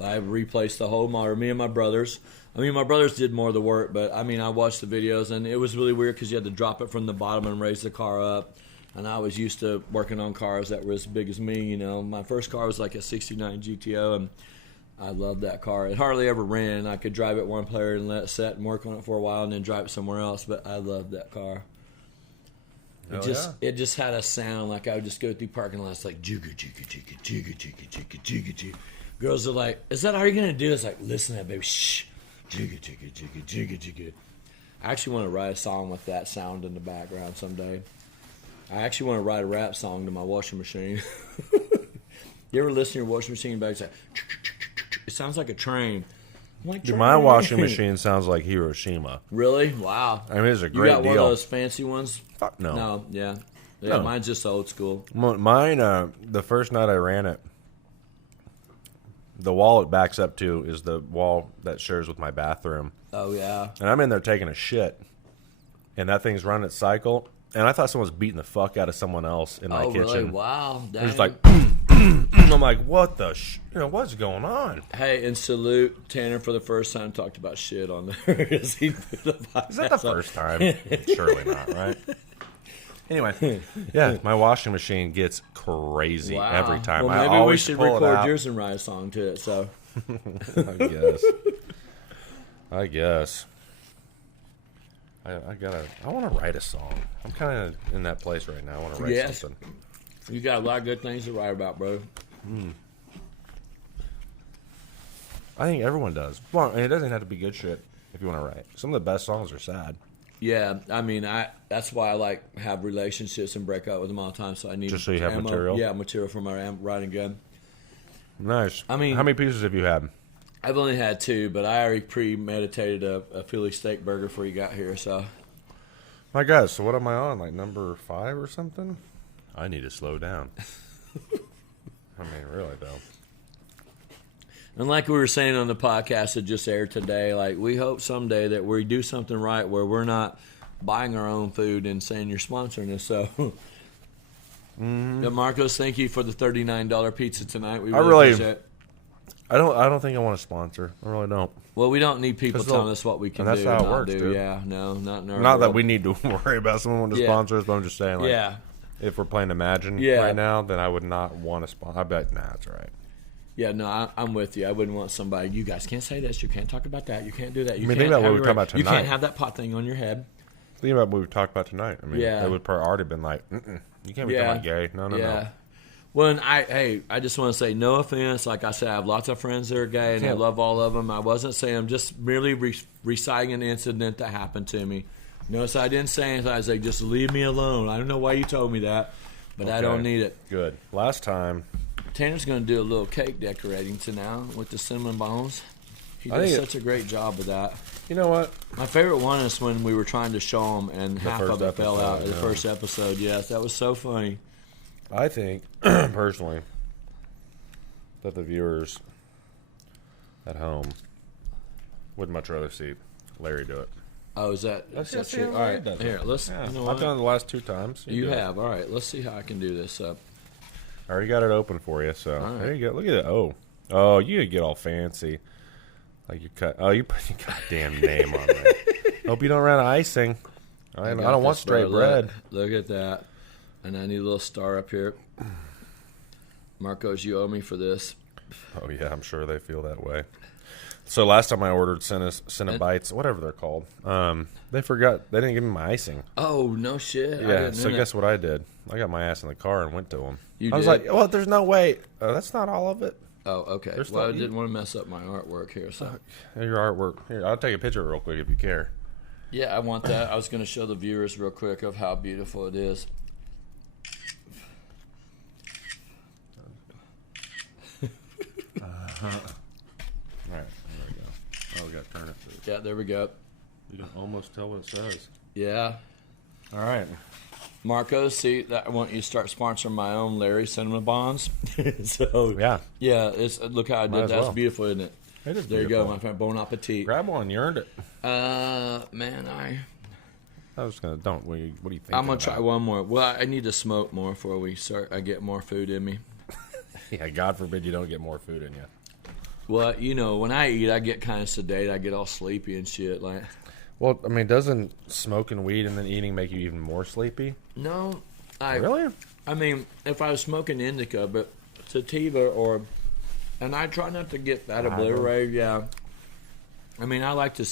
I've replaced the whole motor. Me and my brothers. I mean, my brothers did more of the work, but I mean, I watched the videos, and it was really weird because you had to drop it from the bottom and raise the car up. And I was used to working on cars that were as big as me. You know, my first car was like a '69 GTO, and I loved that car. It hardly ever ran. I could drive it one player and let it set and work on it for a while and then drive it somewhere else, but I loved that car. It just had a sound like I would just go through parking lots like jigga jigga jigga jigga jigga jigga jigga jigga. Girls are like, "Is that all you're gonna do?" It's like, "Listen to that, baby, shh, jigga jigga jigga jigga jigga." I actually want to write a song with that sound in the background someday. I actually want to write a rap song to my washing machine. You ever listen to your washing machine back? It's like, it sounds like a train. I'm like, Dude, my washing machine sounds like Hiroshima. Really? Wow. I mean, it's a great You got deal. one of those fancy ones? Fuck no. No, yeah. Yeah, No. mine's just old school. Mine, the first night I ran it, the wall it backs up to is the wall that shares with my bathroom. Oh, yeah. And I'm in there taking a shit, and that thing's running its cycle, and I thought someone was beating the fuck out of someone else in my kitchen. Really? Wow. It was Dang. like, I'm like, what the, what's going on? Hey, and salute Tanner for the first time talked about shit on there. Is Is that the first time? Surely not, right? Anyway, yeah, my washing machine gets crazy Wow. every time. Well, I maybe we always should pull it record out. yours and write a song to it. So I guess. I want to write a song. I'm kind of in that place right now. I want to write Yes. something. you got a lot of good things to write about, bro. I think everyone does. Well, and it doesn't have to be good shit if you want to write. Some of the best songs are sad. Yeah, I mean, that's why I like have relationships and break up with them all the time. So I need Just so you have ammo. material? Yeah, material for my writing gun. Nice. I mean- how many pieces have you had? I've only had 2, but I already premeditated a Philly steak burger before you got here. So My God, so what am I on? Like number 5 or something? I need to slow down. I mean, really, though. And like we were saying on the podcast that just aired today, like we hope someday that we do something right where we're not buying our own food and saying you're sponsoring us. So, Marcos, thank you for the $39 pizza tonight. We really appreciate it. I don't think I want to sponsor. I really don't. Well, we don't need people 'Cause telling they'll- us what we can and that's do. how it and not works, do. dude. Yeah, no, not in our Not that world. we need to worry about someone wanting to Yeah. sponsor us, but I'm just saying, like, Yeah, if we're playing Imagine Yeah. right now, then I would not want to sponsor. I'd be like, nah, it's all right. yeah, no, I'm with you. I wouldn't want somebody. You guys can't say this. You can't talk about that. You can't do that. You I mean, can't think about what have we your- talked about You can't tonight. have that pot thing on your head. Think about what we've talked about tonight. I mean, Yeah. they would probably already been like, you can't be talking about gay. No, yeah. Well, and I just want to say no offense. Like I said, I have lots of friends that are gay, and I Yeah. love all of them. I wasn't saying I'm just merely reciting an incident that happened to me. Notice I didn't say anything. I was like, just leave me alone. I don't know why you told me that, but I Okay. don't need it. Good. Last time, Tanner's going to do a little cake decorating tonight with the cinnamon bones. He I does think such a great job with that. you know what? My favorite one is when we were trying to show him, and half first of it fell out. episode, The yeah. first episode, yes, that was so funny. I think, personally, that the viewers at home would much rather see Larry do it. Oh, is that? Let's that's just see true? how All Larry right, does here, it. let's. Yeah. You know I've what? done it the last 2 times. You do it. have. All right, let's see how I can do this up. I already got it open for you, so All right. there you go. Look at it. Oh, you get all fancy. Like you cut. Oh, you put your goddamn name on there. Hope you don't run out of icing. I got don't want this, straight bro. bread. Look at that. And I need a little star up here. Marcos, you owe me for this. Oh yeah, I'm sure they feel that way. So last time I ordered Cinnabites, whatever they're called, they forgot. They didn't give me my icing. Oh, no shit. I Yeah, didn't so know guess what I did? I got my ass in the car and went to them. You I was did? like, well, there's no way. That's not all of it. that. Oh, okay. There's Well, I still- didn't want to mess up my artwork here, so. Your artwork. Here, I'll take a picture real quick if you care. Yeah, I want that. I was going to show the viewers real quick of how beautiful it is. All right, there we go. Oh, we got to turn it. Yeah, there we go. You can almost tell what it says. Yeah. All right. Marcos, see, that I want you to start sponsoring my own Larry Cinnamon Bonds. So, Yeah. yeah, look how I Might did. as That's well. beautiful, isn't it? It is There you go, beautiful. my friend. Bon appetit. Grab one. You earned it. Man, I was gonna. Don't. What do you think? I'm gonna try one more. Well, I need to smoke more before we start. I get more food in me. Yeah. God forbid you don't get more food in you. Well, you know, when I eat, I get kind of sedate. I get all sleepy and shit. Like, Well, I mean, doesn't smoking weed and then eating make you even more sleepy? no, Really? I mean, if I was smoking indica, but sativa and I try not to get that obliterated. Yeah. I mean, I like to.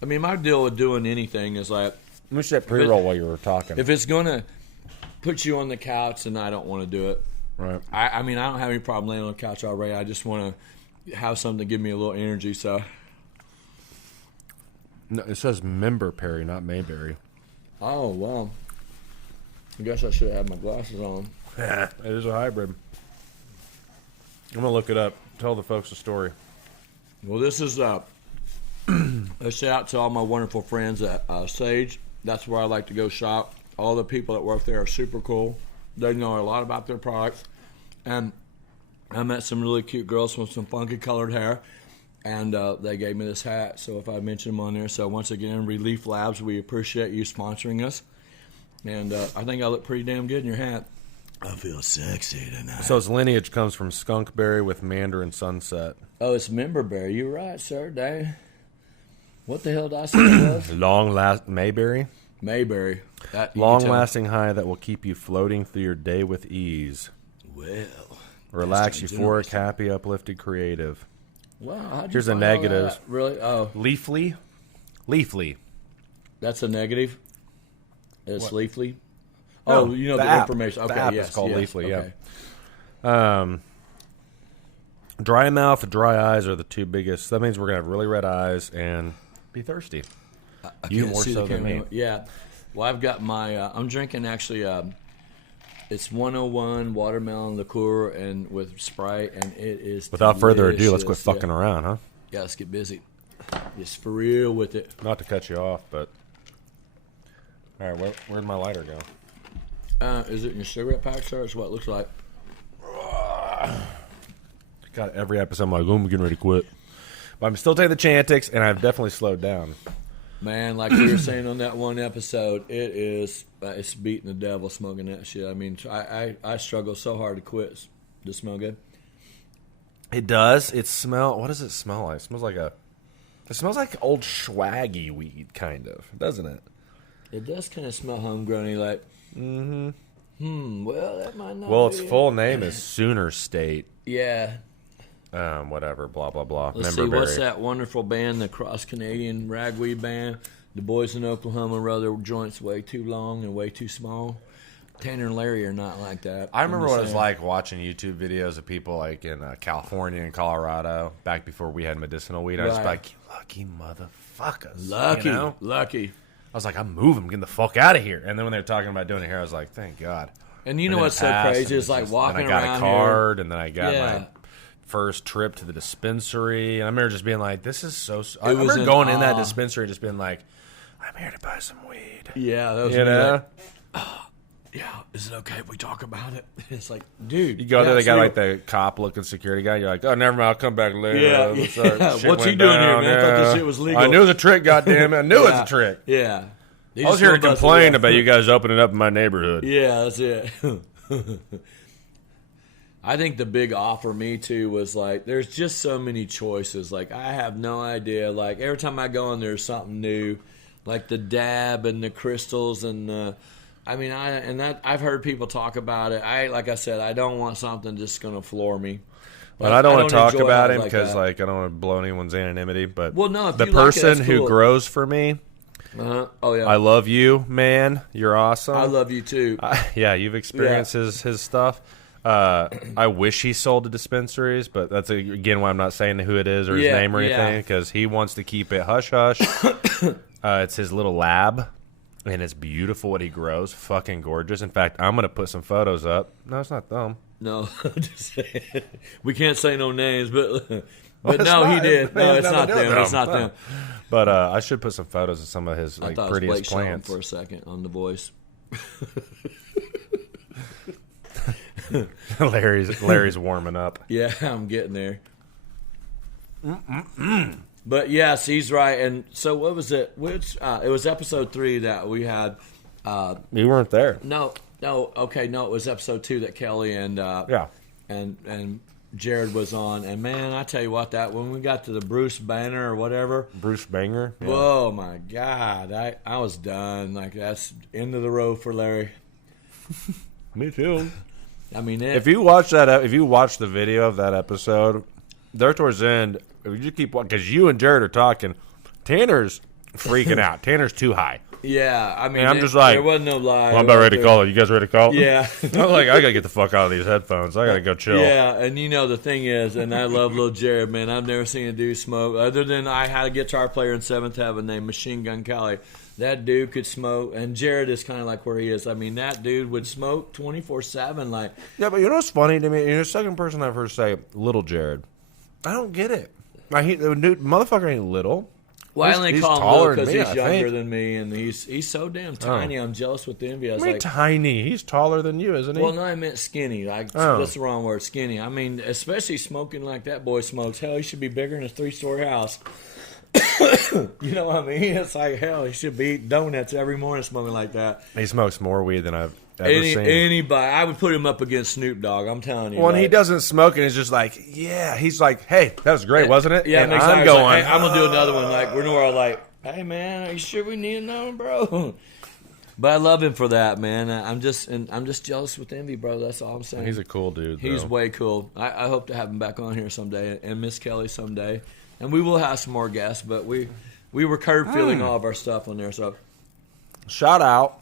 My deal with doing anything is like, me set pre-roll while you were talking. If it's going to put you on the couch, then I don't want to do it. Right. I mean, I don't have any problem laying on the couch already. I just want to have something to give me a little energy. So, No, it says member Perry, not Mayberry. oh well, I guess I should have had my glasses on. It is a hybrid. I'm gonna look it up. Tell the folks the story. Well, this is a shout out to all my wonderful friends at Sage. That's where I like to go shop. All the people that work there are super cool. They know a lot about their products. And I met some really cute girls with some funky colored hair. And they gave me this hat. So if I mention them on there. So once again, Relief Labs, we appreciate you sponsoring us. And I think I look pretty damn good in your hat. I feel sexy tonight. So its lineage comes from skunkberry with mandarin sunset. Oh, it's memberberry. You're right, sir. Dang. What the hell did I say it was? Mayberry? Mayberry. That, Long-lasting high that will keep you floating through your day with ease. Well. Relax, euphoric, happy, uplifted, creative. Wow. Here's the negatives. Really? Oh. Leafly? Leafly. That's a negative? It's What? Leafly? No, Oh, you know the app. information. Okay, The app yes, is called yes, Leafly, okay. yeah. Dry mouth and dry eyes are the two biggest. That means we're going to have really red eyes and be thirsty. I You can't more see the so than camera. me. Yeah. Well, I've got my, I'm drinking actually, it's 101 watermelon liqueur and with Sprite, and it is Without further ado, let's quit delicious. fucking Yeah. around, huh? Yeah, let's get busy. Just for real with it. Not to cut you off, but... All right, where'd my lighter go? Is it in your cigarette pack, sir? It's what it looks like. God, every episode I'm like, I'm getting ready to quit. But I'm still taking the Chantix, and I've definitely slowed down. Man, like we were saying on that one episode, it's beating the devil smoking that shit. I mean, I struggle so hard to quit. Does it smell good? It does. What does it smell like? It smells like old swaggy weed, kind of, doesn't it? It does kind of smell homegrown-y, like, well, that might not Well, be its it. full name is Sooner State. Yeah. Whatever, blah, blah, blah. Let's see, what's that wonderful band, the Cross-Canadian Ragweed Band? The boys in Oklahoma rub their joints way too long and way too small. Tanner and Larry are not like that. I remember I'm what just it was saying. like watching YouTube videos of people like in California and Colorado back before we had medicinal weed. I was just Right. like, you lucky motherfuckers. Lucky, You know? lucky. I was like, I'm moving, getting the fuck out of here. And then when they were talking about doing it here, I was like, thank God. And you know And then what's it so passed, crazy? and It's like just- walking and I got around a card, and then I got Yeah. my first trip to the dispensary. And I remember just being like, this is so... I It was remember in going in that awe. dispensary just being like, I'm here to buy some weed. here. Yeah, that was You me, know? like, yeah, is it okay if we talk about it? It's like, dude. You go there, yeah, they got so- like the cop-looking security guy. You're like, oh, never mind, I'll come back later. Yeah, What's yeah. up? Shit What's he went doing here, down, man? I thought this yeah. shit was legal. I knew it was a trick, goddammit. I knew it was Yeah. a trick. Yeah. They I was just here to gonna bust it complain out. about you guys opening up in my neighborhood. Yeah, that's it. I think the big off for me too was like, there's just so many choices. Like, I have no idea. Like, every time I go in, there's something new, like the dab and the crystals and the. I mean, I've heard people talk about it. Like I said, I don't want something just gonna floor me. But I don't want to talk enjoy about it him like because, that. like, I don't want to blow anyone's anonymity. But Well, no, if the you like it, person that's who cool. grows for me, Oh yeah, I love you, man. You're awesome. I love you too. Yeah, you've experienced his stuff. I wish he sold to dispensaries, but that's again why I'm not saying who it is or his Yeah, name or yeah. anything because he wants to keep it hush hush. It's his little lab, and it's beautiful what he grows. Fucking gorgeous. In fact, I'm gonna put some photos up. No, it's not them. No, just saying. We can't say no names, but it's no, he not. did. No, It it's has not nothing to do them. with It's not them. them. But I should put some photos of some of his I like thought it was Blake prettiest Shelton plants. for a second on the voice. Larry's warming up. Yeah, I'm getting there. But yes, he's right. And so, what was it? Which it was episode 3 that we had. You weren't there. No, okay, no, it was episode 2 that Kelly and Yeah. and Jared was on. And man, I tell you what, that when we got to the Bruce Banner or whatever. Bruce Banger. Yeah. Oh my God, I was done. Like, that's end of the road for Larry. Me too. I mean, If you watch the video of that episode, there towards the end, if you just keep because you and Jared are talking, Tanner's freaking out. Tanner's too high. Yeah, I mean, And I'm just like, there wasn't no lie. Well, I'm about ready to call it. You guys ready to call it? Yeah. I'm like, I got to get the fuck out of these headphones. I got to go chill. Yeah, and the thing is, and I love little Jared, man. I've never seen a dude smoke other than I had a guitar player in Seventh Heaven named Machine Gun Kelly. That dude could smoke, and Jared is kind of like where he is. I mean, that dude would smoke 24/7. Like, Yeah, but you know what's funny to me? You're the second person I've heard say little Jared. I don't get it. The dude, motherfucker ain't little. well, I only He's call him taller little because than me, he's I younger think. than me, and he's so damn tiny. I'm jealous with envy. I was I mean, like, tiny. He's taller than you, isn't he? well, no, I meant skinny. Like, Oh. that's the wrong word, skinny. I mean, especially smoking like that boy smokes. Hell, he should be bigger than a 3-story house. You know what I mean? It's like, hell, he should be eating donuts every morning smoking like that. He smokes more weed than I've ever seen. Anybody, I would put him up against Snoop Dogg. I'm telling you. When he like- doesn't smoke and he's just like, yeah, he's like, hey, that was great, wasn't it? Yeah, and exactly. I'm going, Like, hey, I'm gonna do another one. Like, we're nowhere like, hey man, are you sure we need another one, bro? But I love him for that, man. I'm just jealous with envy, bro. That's all I'm saying. He's a cool dude. He's though. way cool. I hope to have him back on here someday, and Miss Kelly someday, and we will have some more guests. But we were curb filling all of our stuff on there, so Shout out.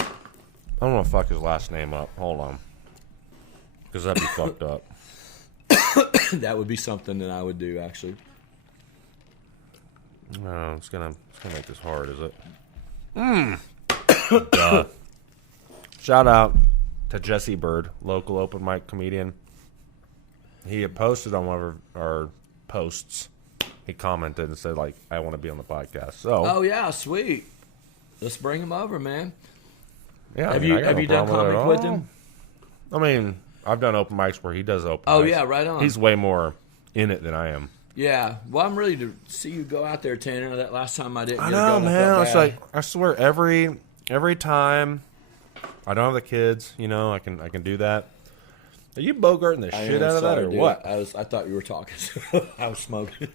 I don't want to fuck his last name up. Hold on. Because that'd be fucked up. that would be something that I would do actually. No, it's gonna make this hard, is it? Duh. Shout out to Jesse Bird, local open mic comedian. He had posted on one of our posts. He commented and said, like, I want to be on the podcast. So, Oh yeah, sweet. Let's bring him over, man. yeah. Have I you got no done problem comic it with at all. him? I mean, I've done open mics where he does open Oh mics. yeah, right on. He's way more in it than I am. Yeah, well, I'm ready to see you go out there, Tanner. That last time I didn't. I get know, to go, and man. felt It's bad. like, I swear, every time I don't have the kids, you know, I can do that. Are you bogarting the I shit am out of that sorry, or dude. what? I thought you were talking. I was smoking.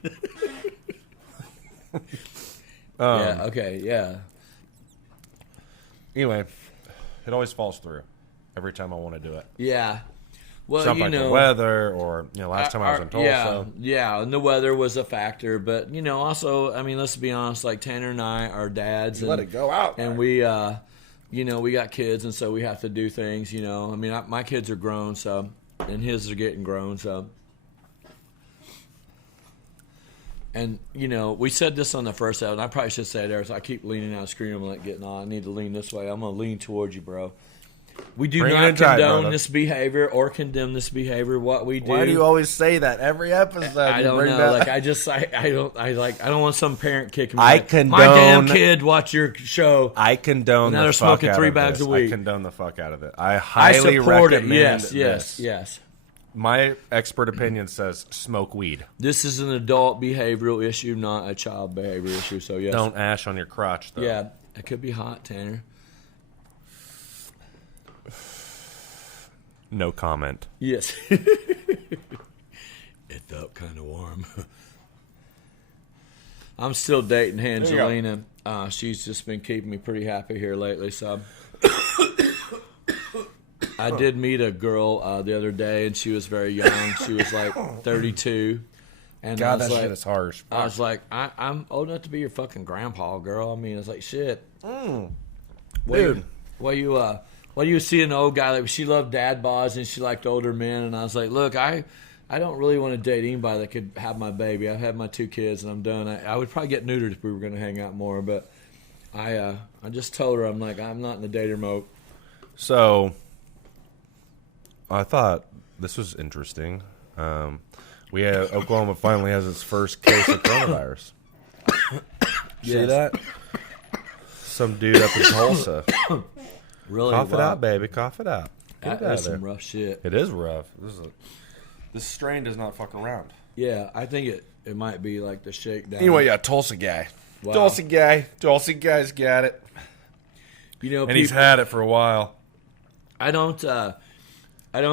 Yeah. Okay. Yeah. Anyway, it always falls through every time I want to do it. Yeah. Well, Something you like know, the weather, or last time I was in Tulsa. Yeah, and the weather was a factor, but also, I mean, let's be honest. Like Tanner and I are dads, and Let it go out, and we, we got kids, and so we have to do things. I mean, my kids are grown, so, and his are getting grown, so. And we said this on the first episode. And I probably should say it there. So I keep leaning out, screaming, like getting on. I need to lean this way. I'm gonna lean towards you, bro. We do Bring it not in tight, condone brother. this behavior or condemn this behavior. What we do. Why do you always say that every episode? I You don't bring know. that- Like I don't want some parent kicking me. I like, my damn condone- kid watch your show. I condone Now the they're fuck smoking out 3 of bags this. a week. I condone the fuck out of it. I I highly support it. recommend Yes, this. yes. My expert opinion says smoke weed. This is an adult behavioral issue, not a child behavior issue. So yes, Don't ash on your crotch, though. Yeah, it could be hot, Tanner. No comment. Yes. It felt kind of warm. I'm still dating Angelina. She's just been keeping me pretty happy here lately. So I did meet a girl the other day, and she was very young. She was like 32. And God, I was that like, shit is harsh. I was like, I'm old enough to be your fucking grandpa, girl. I mean, it's like shit. Dude. Well, you see an old guy, like she loved dad bods and she liked older men, and I was like, look, I don't really want to date anybody that could have my baby. I've had my 2 kids and I'm done. I would probably get neutered if we were going to hang out more, but I just told her, I'm like, I'm not in the dater mode. So, I thought this was interesting. Oklahoma finally has its first case of coronavirus. See Yes. that? Some dude up in Tulsa. Really? Cough it Wow. out, baby. Cough it out. Get it out That's of there. some rough shit. It is rough. This strain does not fuck around. Yeah, I think it might be like the shakedown. Anyway, yeah, Tulsa guy. Wow. Tulsa guy's got it. And he's had it for a while. I don't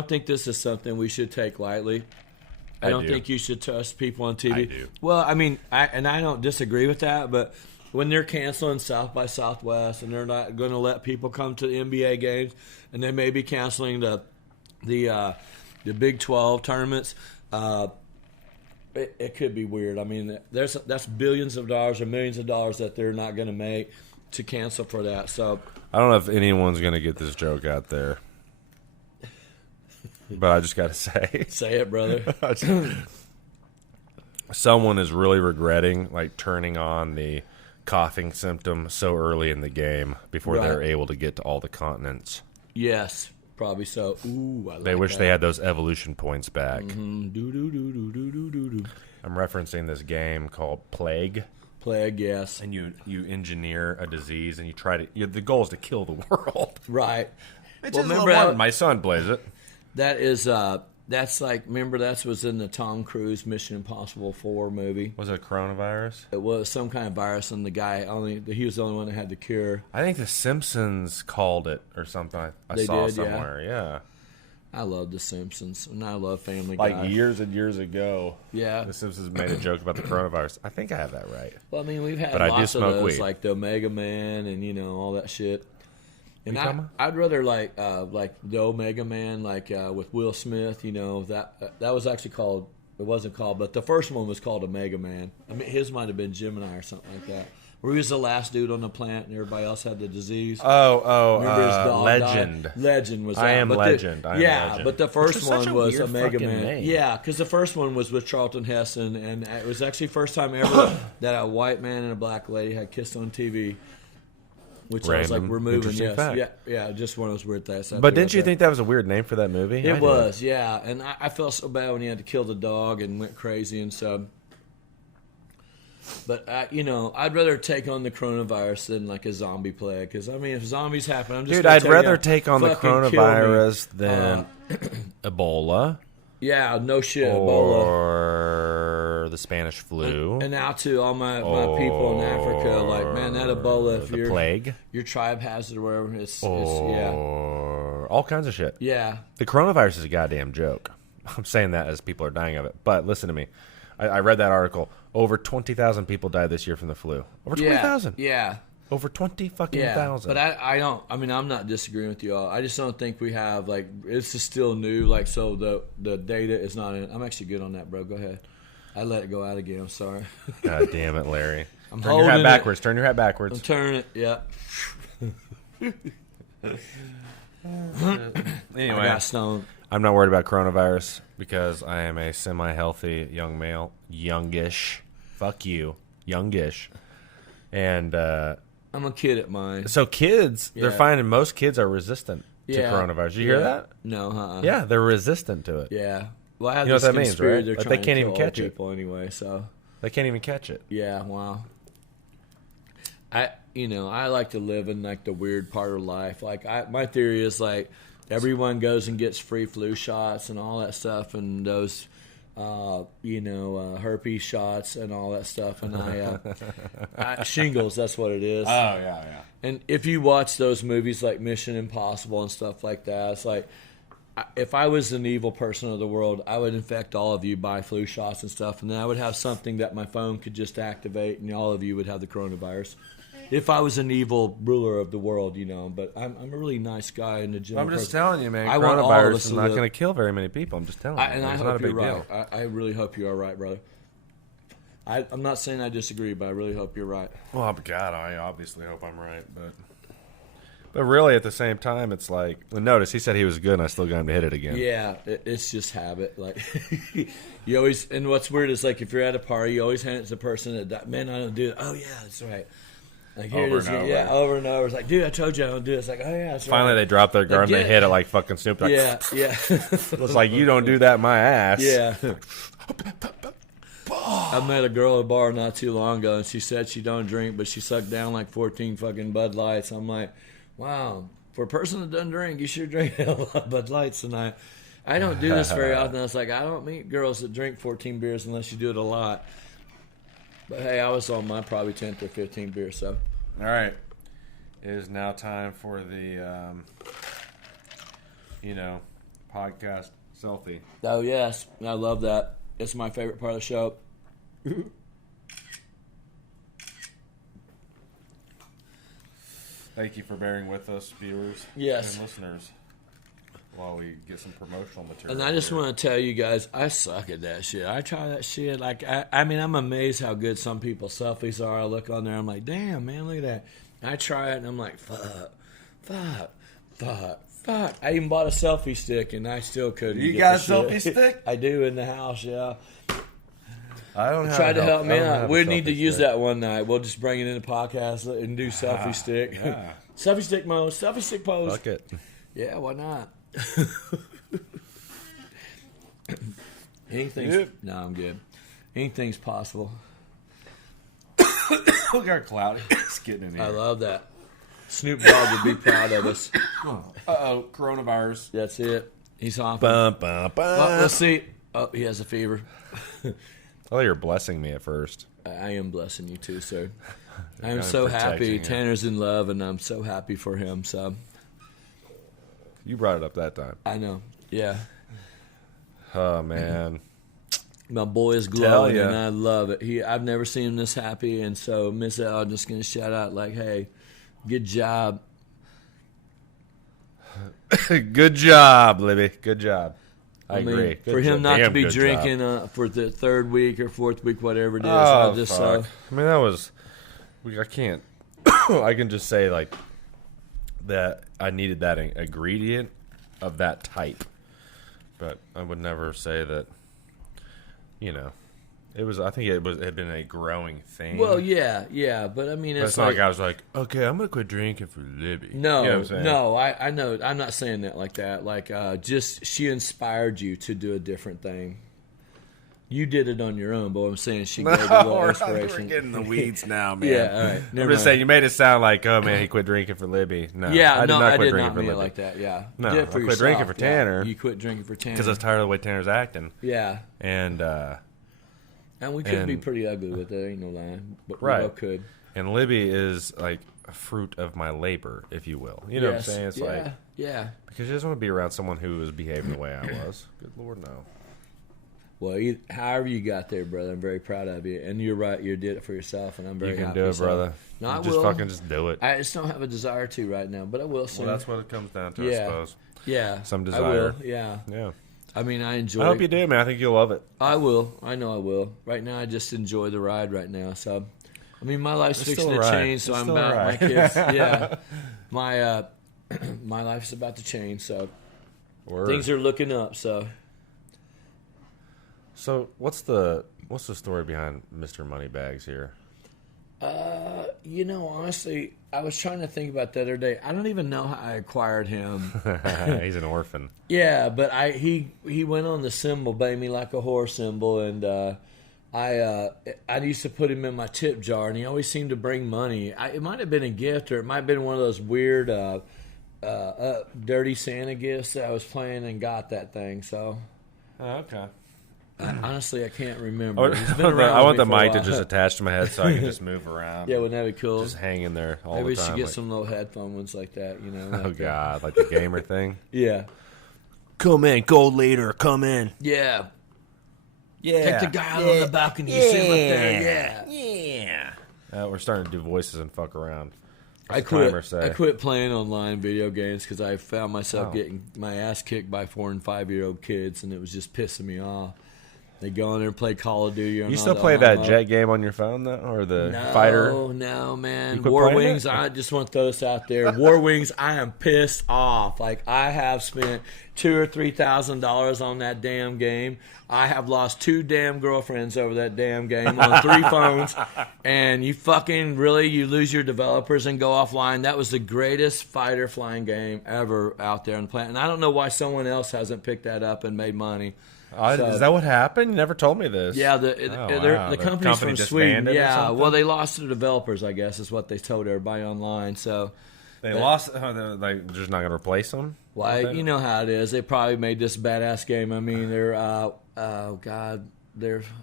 think this is something we should take lightly. I don't do. think you should trust people on TV. I do. Well, I mean, I don't disagree with that, but when they're canceling South by Southwest and they're not going to let people come to the NBA games, and they may be canceling the Big 12 tournaments, it could be weird. I mean, that's billions of dollars or millions of dollars that they're not going to make to cancel for that. So I don't know if anyone's going to get this joke out there. But I just got to say. say it, brother. Someone is really regretting like turning on the coughing symptom so early in the game before Right. they're able to get to all the continents. Yes, probably so. Ooh, I like They wish that. they had those evolution points back. Do do do do do do do do. I'm referencing this game called Plague, Plague, yes. and you engineer a disease, and you try to. The goal is to kill the world. Right. It's Well, just remember fun. how- My son plays it. That is that's like, remember that was in the Tom Cruise Mission Impossible 4 movie. Was it a coronavirus? It was some kind of virus, and he was the only one that had the cure. I think The Simpsons called it or something. I They saw did, yeah. somewhere. Yeah. I love The Simpsons, and I love Family Like Guy. years and years ago. Yeah. The Simpsons made a joke about the coronavirus. I think I have that right. Well, I mean, we've had But I do lots of smoke those, weed. like the Omega Man and, all that shit. And You talking about? I'd rather like the Omega Man, with Will Smith. That was actually called. It wasn't called, but the first one was called Omega Man. I mean, his might have been Gemini or something like that. Where he was the last dude on the planet, and everybody else had the disease. Remember his dog Legend. died? Legend was. I that. Am But Legend. I Am yeah, Legend. but the Which first was such one a was weird Omega fucking Man. name. Yeah, because the first one was with Charlton Heston, and it was actually the first time ever that a white man and a black lady had kissed on TV. Which I was like, Random, we're moving, interesting yes, fact. yeah, just one of those weird things. But didn't you think that was a weird name for that movie? I it did. was? Yeah, and I felt so bad when he had to kill the dog and went crazy and stuff. But I'd rather take on the coronavirus than like a zombie plague. Because I mean, if zombies happen, I'm just Dude, gonna I'd tell you, rather take on the fucking kill me. coronavirus than Ebola Yeah, no shit, Ebola. or the Spanish flu. And now to all my people in Africa, like, man, that Ebola, if the plague. your tribe has it or wherever, it's yeah, Or all kinds of shit. yeah. The coronavirus is a goddamn joke. I'm saying that as people are dying of it. But listen to me. I read that article. Over 20,000 people died this year from the flu. Over 20,000. Yeah. Over 20 fucking Yeah, thousand. but I don't. I mean, I'm not disagreeing with you all. I just don't think we have it's just still new. Like, so the data is not in. I'm actually good on that, bro. Go ahead. I let it go out again. I'm sorry. God damn it, Larry. I'm Turn your hat holding backwards. Turn your hat I'm backwards. turning it. Yeah. I Anyway, got stoned. I'm not worried about coronavirus because I am a semi-healthy young male. Youngish. Fuck you. Youngish. And I'm a kid at mine. so kids, they're Yeah. finding most kids are resistant to Yeah. coronavirus. Did you hear that? No, Yeah, they're resistant to it. Yeah. Well, I have You know this what that means, conspiracy right? they're Like, they trying to can't kill even catch old it. people anyway. So They can't even catch it. yeah, wow. I like to live in like the weird part of life. Like my theory is like everyone goes and gets free flu shots and all that stuff, and those herpes shots and all that stuff, and shingles. That's what it is. yeah. And if you watch those movies like Mission Impossible and stuff like that, it's like if I was an evil person of the world, I would infect all of you by flu shots and stuff, and then I would have something that my phone could just activate, and all of you would have the coronavirus. If I was an evil ruler of the world, but I'm a really nice guy in the general. I'm just telling you, man. I want all of Coronavirus us is to not live. going to kill very many people. I'm just telling you. And I It's not a hope you're big right. deal. I really hope you are right, brother. I'm not saying I disagree, but I really hope you're right. Well, God, I obviously hope I'm right, but really at the same time, it's like. Notice he said he was good, and I still got him to hit it again. Yeah, it's just habit. Like you always, and what's weird is like if you're at a party, you always hand it to the person that, man, I don't do it. Oh yeah, that's right. Like here Over it is, and over. yeah, over and over. It's like, dude, I told you I don't do it. It's like, oh yeah, that's Finally, right. they drop their guard and they get it. hit it like fucking Snoop. Like, Yeah, yeah, it's like you don't do that, in my ass. yeah. I met a girl at a bar not too long ago, and she said she don't drink, but she sucked down like 14 fucking Bud Lights. I'm like, wow, for a person that doesn't drink, you should drink a lot of Bud Lights. And I don't do this very often. I was like, I don't meet girls that drink 14 beers unless you do it a lot. But hey, I was on my probably 10th or 15th beer, so. All right. It is now time for the, podcast selfie. Oh, yes. I love that. It's my favorite part of the show. Thank you for bearing with us, viewers Yes. and listeners, while we get some promotional material. And I just here. want to tell you guys, I suck at that shit. I try that shit. Like, I mean, I'm amazed how good some people's selfies are. I look on there, I'm like, damn, man, look at that. I try it, and I'm like, fuck. I even bought a selfie stick, and I still couldn't. You get got a the selfie shit. stick? I do in the house, yeah. I don't have. Tried to help me I don't out. have a We need to selfie use stick. that one night. We'll just bring it in the podcast and do selfie stick. Yeah. Selfie stick mode, selfie stick pose. Fuck it. Yeah, why not? Anything's Yep. No, I'm good. Anything's possible. Look how cloudy it's getting in here. I love that. Snoop Dogg would be proud of us. Uh-oh, coronavirus. That's it. He's off. Bum, bum, bum. Well, let's see. Oh, he has a fever. I thought you were blessing me at first. I am blessing you too, sir. I am I'm so happy. protecting you. Tanner's in love, and I'm so happy for him. So You brought it up that time. I know. Yeah. Oh, man. My boy is Tell glowing, ya. and I love it. I've never seen him this happy, and so Miss L, I'm just going to shout out like, hey, good job. Good job, Libby. Good job. I mean, agree. Good for him job. not to Damn be good drinking job. for the third week or fourth week, whatever it is, Oh, I just fuck. I mean, that was... I can't... I can just say, like, that I needed that ingredient of that type. But I would never say that, you know... I think it had been a growing thing. well, yeah, but I mean, But it's not like like I was like, okay, I'm going to quit drinking for Libby. no, You know what I'm saying? no, I know, I'm not saying that like that. Like, just she inspired you to do a different thing. You did it on your own, but I'm saying she gave you a little We're inspiration. getting the weeds now, man. Yeah, all right. I'm Never just mind. saying, you made it sound like, oh man, he quit drinking for Libby. No, Yeah, I did no, not I quit did drinking not for mean it Libby. like that. Yeah, No, you did it I for quit yourself. drinking for Yeah, Tanner. you quit drinking for Tanner Because I was tired of the way Tanner's acting. yeah, And and we could be And- pretty ugly with it. Ain't no lie, but we Right. both could. Libby is like a fruit of my labor, if you will. You know Yes, what I'm saying? It's yeah, like, yeah. because you just want to be around someone who was behaving the way I was. Good Lord, no. Well, however you got there, brother, I'm very proud of you. And you're right, you did it for yourself, and I'm very You can happy. do it, So- brother. No, I just will. fucking just do it. I just don't have a desire to right now, but I will soon. Well, that's what it comes down to, I Yeah. suppose. Yeah, Some I desire. will. Yeah, Yeah. I mean, I enjoy. I hope you do, man. I think you'll love it. I will. I know I will. Right now, I just enjoy the ride right now. So, I mean, my life's It's fixing still to a ride. change. So It's I'm still a about my ride. kids. Yeah, my my life's about to change. So Word. things are looking up. So what's the story behind Mr. Moneybags here? honestly, I was trying to think about the other day. I don't even know how I acquired him. He's an orphan. Yeah, but he went on the symbol, Bait Me Like a Whore symbol, and I used to put him in my tip jar, and he always seemed to bring money. It might have been a gift, or it might have been one of those weird Dirty Santa gifts that I was playing and got that thing. So Oh, okay. honestly, I can't I remember. He's been around want with the me for a mic to while. just attach to my head so I can just move around. Yeah, wouldn't that be cool? Just hang in there all Maybe we the time. should get like- some little headphone ones like that. Oh God, like the gamer thing. Yeah, Come in, gold leader. Come in. yeah. Yeah. Take the guy on the balcony. You see him up there? Yeah. Yeah. We're starting to do voices and fuck around. I What's the timer quit. say? I quit playing online video games because I found myself Oh. getting my ass kicked by 4 and 5-year-old kids, and it was just pissing me off. They go in there and play Call of Duty. You still play that jet game on your phone, though, or the fighter? No, man. You quit War playing Wings. it? I just want to throw this out there. War Wings. I am pissed off. Like I have spent $2,000 or $3,000 on that damn game. I have lost 2 damn girlfriends over that damn game on 3 phones. And you fucking really you lose your developers and go offline. That was the greatest fighter flying game ever out there on the planet. And I don't know why someone else hasn't picked that up and made money. So- Is that what happened? You never told me this. Yeah, Oh, the wow. company's company from Sweden. disbanded or Yeah, something? well, they lost the developers, I guess, is what they told everybody online. So, They lost. They're like, they're just not going to replace them. well, you know how it is. They probably made this badass game. I mean, they're oh god,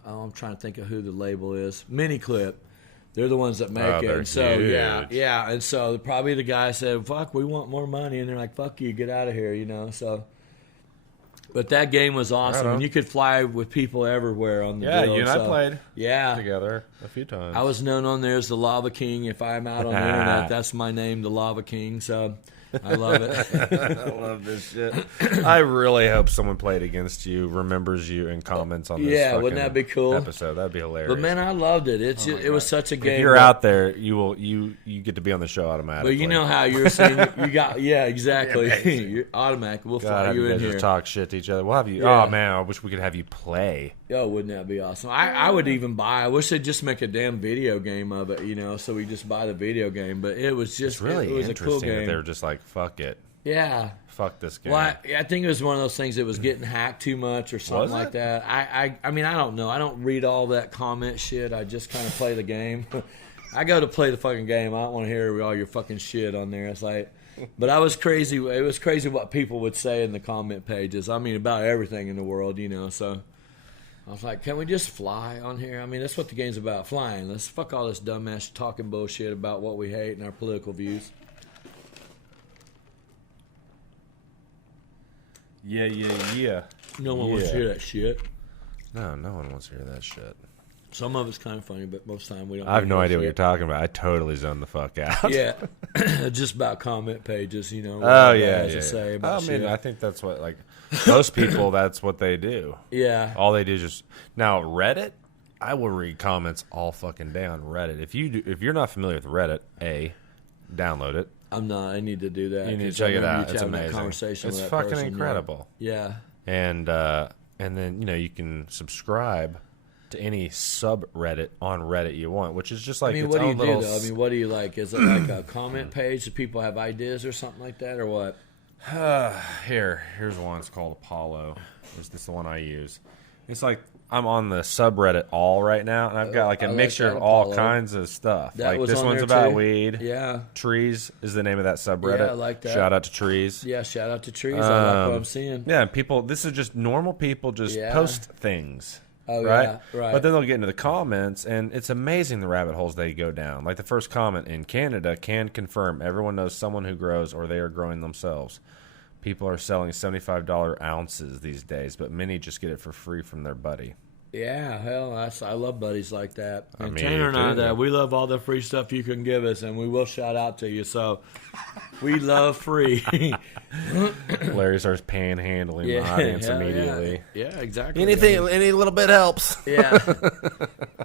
I'm trying to think of who the label is. Miniclip. They're the ones that make it. they're And so huge. yeah, and so probably the guy said, "Fuck, we want more money," and they're like, "Fuck you, get out of here," So. But that game was awesome, Right on. and you could fly with people everywhere on the Yeah, build, you and I so- played Yeah, together a few times. I was known on there as the Lava King. If I'm out on the internet, that's my name, the Lava King. So I love it. I love this shit. I really hope someone played against you, remembers you, and comments on this. Yeah, wouldn't that be cool? Episode That'd be hilarious. But man, I loved it. It was such a game. If you're out there, you get to be on the show automatically. But you know how you were saying you got exactly. You're automatic. We'll fly you in here. Just talk shit to each other. We'll have you. Yeah. Oh man, I wish we could have you play. Yo, wouldn't that be awesome? I would even buy. I wish they'd just make a damn video game of it, so we just buy the video game. But it was just Really it was a interesting cool game. that they were just like, fuck it. Yeah. Fuck this game. Well, I think it was one of those things that was getting hacked too much or something Was it? like that. I mean, I don't know. I don't read all that comment shit. I just kind of play the game. I go to play the fucking game. I don't want to hear all your fucking shit on there. It's like, but I was crazy. It was crazy what people would say in the comment pages. I mean, about everything in the world, so. I was like, can we just fly on here? I mean, that's what the game's about, flying. Let's fuck all this dumbass talking bullshit about what we hate and our political views. Yeah. No one wants to hear that shit. No one wants to hear that shit. Some of it's kind of funny, but most of the time we don't. I have no hear idea what shit. you're talking about. I totally zoned the fuck out. Yeah, just about comment pages, what Oh guys yeah, will yeah. say about I mean, shit. I think that's what most people. That's what they do. Yeah, All they do is just now Reddit. I will read comments all fucking day on Reddit. If you're not familiar with Reddit, download it. I'm not. I need to do that. You need to 'cause check I it remember out. you It's having that amazing. Conversation It's with that fucking person, incredible. Yeah. And then you can subscribe to any subreddit on Reddit you want, which is just like I mean, its what do you own do little. though? I mean, what do you like? Is it like a comment page that people have ideas or something like that, or what? Here's one. It's called Apollo. This is the one I use. It's like I'm on the subreddit all right now, and I've got like a I like mixture that, of all Apollo. kinds of stuff. That like was this on one's there, about too. weed. Yeah. Trees is the name of that subreddit. Yeah, I like that. Shout out to Trees. Yeah. Shout out to trees. I like what I'm seeing. Yeah, and people. This is just normal people just Yeah. post things. Oh, right? yeah, right. But then they'll get into the comments, and it's amazing the rabbit holes they go down. Like the first comment in Canada can confirm everyone knows someone who grows or they are growing themselves. People are selling $75 ounces these days, but many just get it for free from their buddy. Yeah, hell, I love buddies like that. And mean, Tanner and I, too. that we love all the free stuff you can give us, and we will shout out to you. So we love free. Larry starts panhandling the audience hell immediately. Yeah, exactly. Any little bit helps. Yeah.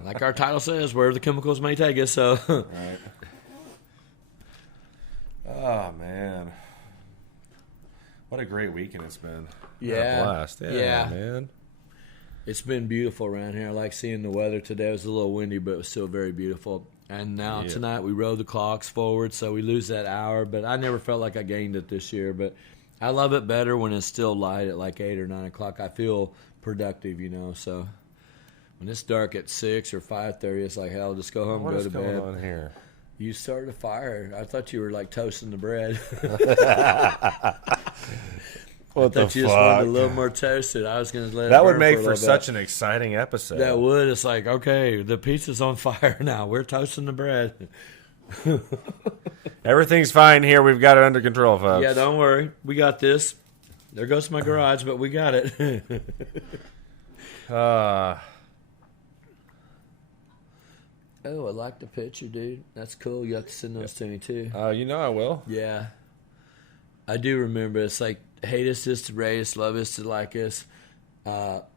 Like our title says, wherever the chemicals may take us. So. Right. Oh man, what a great weekend it's been. Yeah. What a blast. Yeah. Man. It's been beautiful around here. I like seeing the weather today. It was a little windy, but it was still very beautiful. And now tonight we rode the clocks forward, so we lose that hour. But I never felt like I gained it this year. But I love it better when it's still light at like 8 or 9 o'clock. I feel productive, So when it's dark at 6 or 5:30, it's like, hell, just go home What and is go to going bed. on here? You started a fire. I thought you were like toasting the bread. What I thought you just wanted a little more toasted. I was going to let it That would burn make a for little such bit. an exciting episode. That would. It's like, okay, the pizza's on fire now. We're toasting the bread. Everything's fine here. We've got it under control, folks. Yeah, don't worry. We got this. There goes my garage, but we got it. Uh, Oh, I like the picture, dude. That's cool. You have to send those to me, too. I will. Yeah. I do remember. It's like, hate us is to rate us, love us to like us.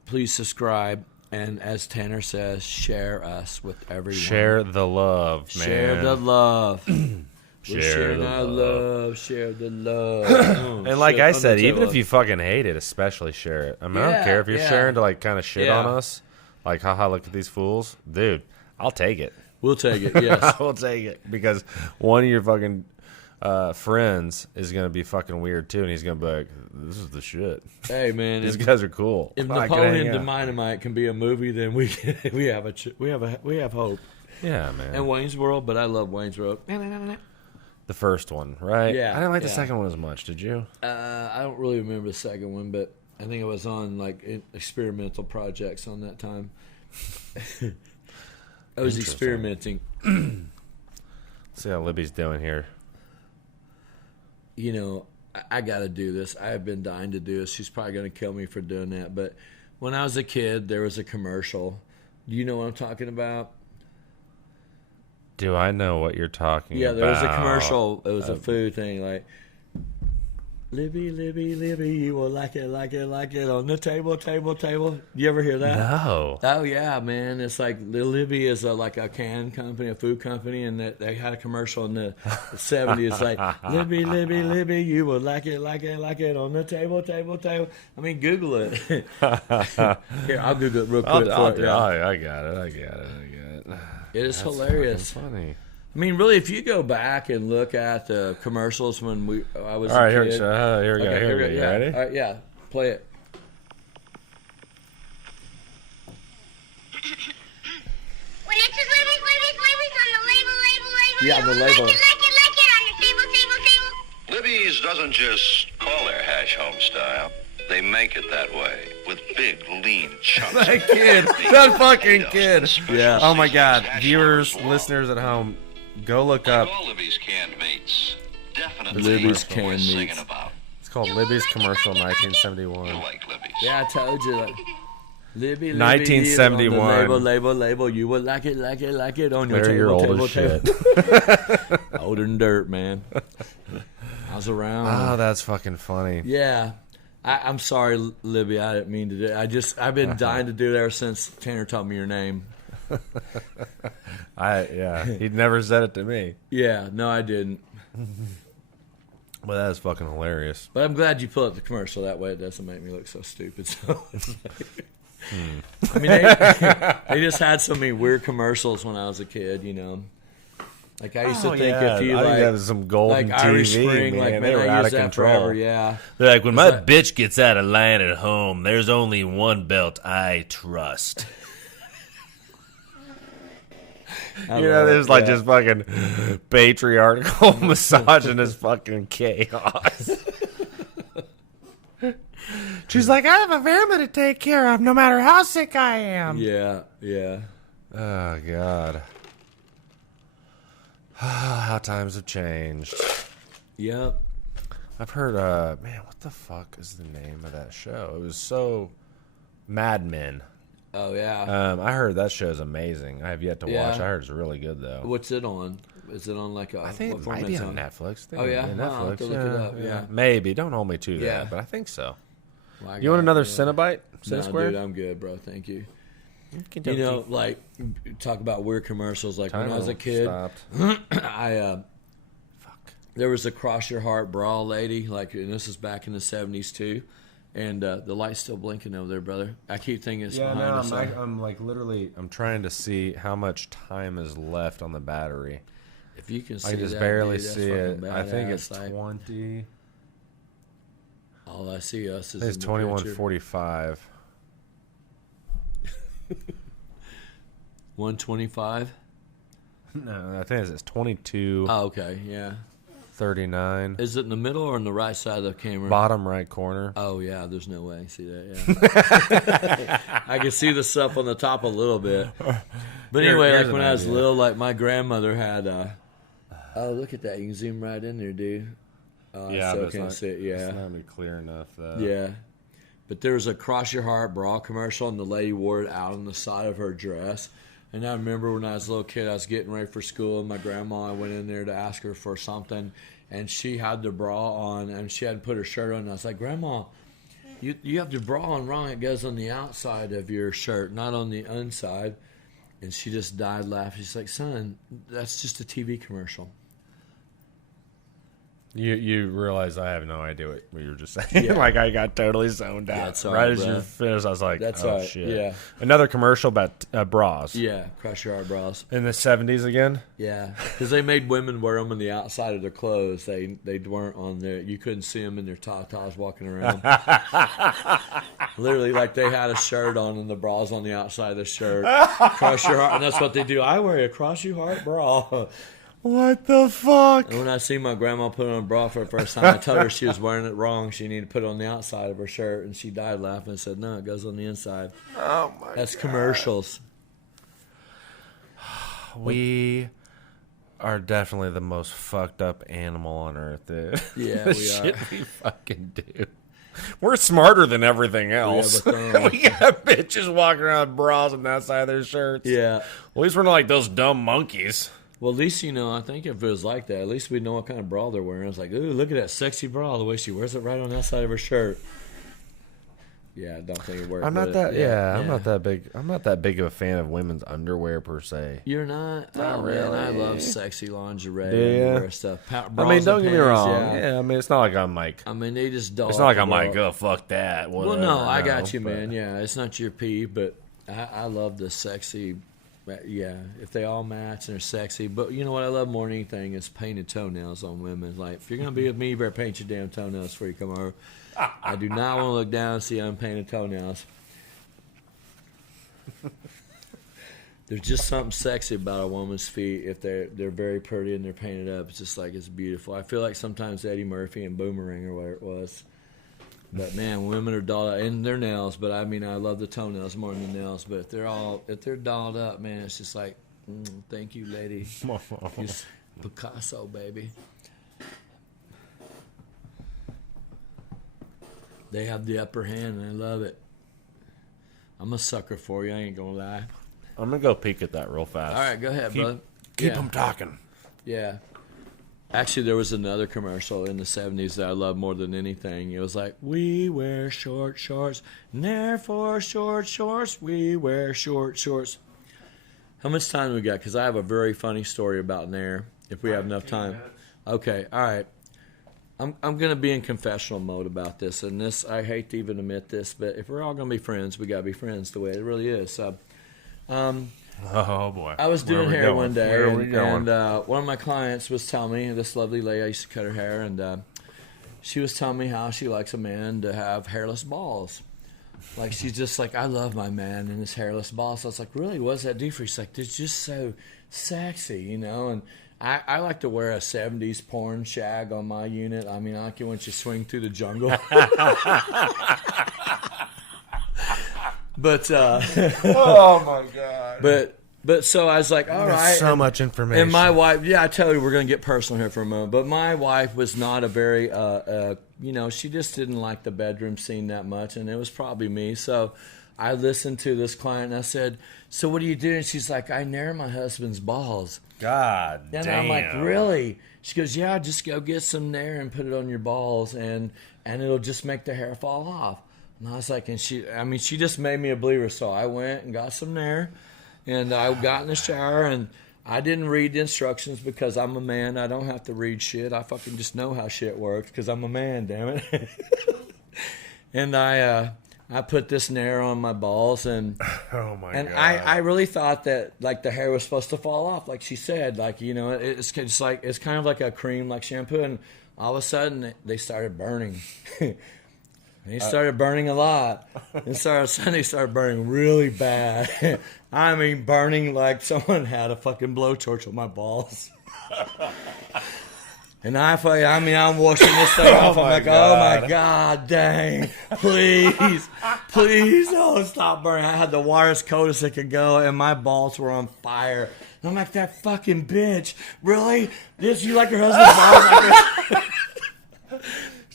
Please subscribe. And as Tanner says, share us with everyone. Share the love, man. Share the love. We're Share sharing the our love. love. Share the love. And like Share I on said, the even table. if you fucking hate it, especially share it. I mean, I Yeah, don't care if you're yeah. sharing to like kind of shit Yeah. on us. Like, haha, look at these fools. Dude, I'll take it. We'll take it, yes. I will take it. Because one of your fucking friends is going to be fucking weird too. And he's going to be like, this is the shit. Hey, man. These guys are cool. If I can hang Napoleon out. Dynamite can be a movie, then we have hope. Yeah, man. And Wayne's World, but I love Wayne's World. The first one, right? Yeah, I didn't like the yeah. second one as much. Did you? I don't really remember the second one, but I think it was on like experimental projects on that time. I was experimenting. See how Libby's doing here. I got to do this. I have been dying to do this. She's probably going to kill me for doing that. But when I was a kid, there was a commercial. Do you know what I'm talking about? Do I know what you're talking about? Yeah, there was a commercial. It was a food thing. Like, Libby, Libby, Libby, you will like it on the table. You ever hear that? No. Oh yeah, man! It's like Libby is like a can company, a food company, and they had a commercial in the '70s. Like Libby, Libby, Libby, you will like it on the table. I mean, Google it. Here, I'll Google it real quick. I got it. It is hilarious. Funny. I mean, really, if you go back and look at the commercials when I was All right, a kid. here we go. Here we go. You yeah. ready? All right, yeah, play it. When it says Libby's on the label. Yeah, the you label. Like it on your table. Libby's doesn't just call their hash home style. They make it that way with big, lean chunks. That kid. That fucking kid. Yeah. Oh my God. Viewers, listeners at home, go look up. All Libby's canned meats. Definitely Libby's worth canned singing meats. about. It's called Libby's Commercial, You 1971. like Libby's. Yeah, I told you. Like, Libby, 1971. On the label. You will like it on your Larry, you're table. old as Table. Older than dirt, man. I was around. Oh, that's fucking funny. Yeah. I'm sorry, Libby. I didn't mean to do it. I've been dying to do it ever since Tanner taught me your name. He'd never said it to me. Yeah, no, I didn't. Well, that is fucking hilarious. But I'm glad you pull up the commercial. That way it doesn't make me look so stupid. So it's like, I mean, they just had so many weird commercials when I was a kid, you know. Like I used to think if you I think that was like some golden like Irish TV, Spring, man. like They man, were I out used of that control. forever. Yeah. They're like, when Was my that- bitch gets out of line at home, there's only one belt I trust. There's like just fucking patriarchal misogynist fucking chaos. She's like, I have a family to take care of no matter how sick I am. Yeah, yeah. Oh, God. How times have changed. Yep. I've heard, man, what the fuck is the name of that show? It was so Mad Men. Oh yeah. I heard that show's amazing. I have yet to Yeah. watch. I heard it's really good though. What's it on? Is it on like a? I think what it format might be it's on Netflix. Oh, yeah? Netflix. Wow, I'll have to look it up, yeah. Maybe. Don't hold me to Yeah. that, but I think so. Well, I You want got another it, yeah. Cinnabite? No, Square? dude, I'm good, bro. Thank you. You You know, like talk about weird commercials. Like when I was a kid, I there was a Cross Your Heart bra lady. Like, and this is back in the '70s too. And the light's still blinking over there, brother. I keep thinking it's behind us. I'm like literally. I'm trying to see how much time is left on the battery. If you can see I can just that, barely dude, that's see it. fucking I think badass. it's Like, 20. all I see us is It's in the 21:45. 125. No, I think it's 22:39. Oh, okay, yeah. Is it in the middle or on the right side of the camera? Bottom right corner. Oh yeah, there's no way. See that? Yeah. I can see the stuff on the top a little bit. But anyway, Here's like when an I was idea. little, like my grandmother had. Oh, look at that! You can zoom right in there, dude. Oh, Yeah, I still but it's can't not, see it. Yeah, it's not even clear enough. yeah. But there was a Cross Your Heart bra commercial, and the lady wore it out on the side of her dress. And I remember when I was a little kid, I was getting ready for school, and my grandma, I went in there to ask her for something, and she had the bra on, and she hadn't put her shirt on. And I was like, Grandma, you have the bra on wrong. It goes on the outside of your shirt, not on the inside. And she just died laughing. She's like, son, that's just a TV commercial. You realize I have no idea what you were just saying. Yeah. Like I got totally zoned out. That's all right right, as you bro. finished, I was like, That's oh all right, shit. yeah. Another commercial about bras. Yeah, Cross Your Heart bras. In the 70s again? Yeah, because they made women wear them on the outside of their clothes. They weren't on there. You couldn't see them in their tatas walking around. Literally, like they had a shirt on and the bra's on the outside of the shirt. Cross your heart, and that's what they do. I wear a Cross Your Heart bra. What the fuck? And when I see my grandma put on a bra for the first time, I told her she was wearing it wrong. She needed to put it on the outside of her shirt, and she died laughing and said, "No, it goes on the inside." Oh my That's commercials. We are definitely the most fucked up animal on earth, dude. Yeah, The we shit are. we fucking do. We're smarter than everything else. but We got bitches walking around with bras on the outside of their shirts. Yeah. At least we're not like those dumb monkeys. Well, at least, I think if it was like that, at least we'd know what kind of bra they're wearing. It's like, ooh, look at that sexy bra, the way she wears it right on that side of her shirt. Yeah, I don't think it worked. I'm not that. I'm not that big. I'm not that big of a fan of women's underwear per se. You're not? Not Man, really. I love sexy lingerie, Do ya? underwear stuff. I mean, don't get me wrong. Yeah. Yeah, I mean, it's not like I'm like. I mean, they just doll. It's not like I'm well. like, oh, fuck that. Well, Whatever, no, I got you, but- man. Yeah, it's not your pee, but I love the sexy. Yeah, if they all match and they're sexy. But you know what I love more than anything is painted toenails on women. Like, if you're going to be with me, you better paint your damn toenails before you come over. I do not want to look down and see unpainted toenails. There's just something sexy about a woman's feet if they're very pretty and they're painted up. It's just like it's beautiful. I feel like sometimes Eddie Murphy and Boomerang or whatever it was. But man, women are dolled up in their nails. But I mean, I love the toenails more than the nails. But if they're dolled up, man, it's just like, thank you, lady. Just Picasso, baby. They have the upper hand, and I love it. I'm a sucker for you. I ain't gonna lie. I'm gonna go peek at that real fast. All right, go ahead, bud. Keep them talking. Yeah. Actually, there was another commercial in the 70s that I love more than anything. It was like, we wear short shorts, Nair for short shorts, we wear short shorts. How much time do we got? Because I have a very funny story about Nair, if we have enough time. Okay, all right. I'm going to be in confessional mode about this, and this, I hate to even admit this, but if we're all going to be friends, we got to be friends the way it really is. So, Oh boy! I was doing hair one day, Where are we going? and one of my clients was telling me, this lovely lady, I used to cut her hair, and she was telling me how she likes a man to have hairless balls. Like, she's just like, I love my man and his hairless balls. So I was like, really, what does that do for you? She's like, it's just so sexy, and I like to wear a 70s porn shag on my unit. I mean, I like it when you swing through the jungle. But Oh my god! but so I was like, all right. so much information. And my wife, I tell you, we're going to get personal here for a moment. But my wife was not a very, she just didn't like the bedroom scene that much, and it was probably me. So I listened to this client, and I said, so what do you do? And she's like, I nair my husband's balls. God And damn. I'm like, really? She goes, yeah, just go get some Nair and put it on your balls, and it'll just make the hair fall off. And I was like, and she just made me a believer. So I went and got some Nair, and I got in the shower, and I didn't read the instructions because I'm a man. I don't have to read shit. I fucking just know how shit works because I'm a man, damn it. And I put this Nair on my balls, and Oh my and god! I really thought that like the hair was supposed to fall off, like she said, like it's just like it's kind of like a cream, like shampoo, and all of a sudden they started burning. They started burning a lot, and suddenly they started burning really bad. I mean, burning like someone had a fucking blowtorch on my balls. And I'm washing this thing off. I'm like, oh my god, dang! Please don't stop burning. I had the wire as cold as it could go, and my balls were on fire. And I'm like, that fucking bitch, really? You like your husband's balls?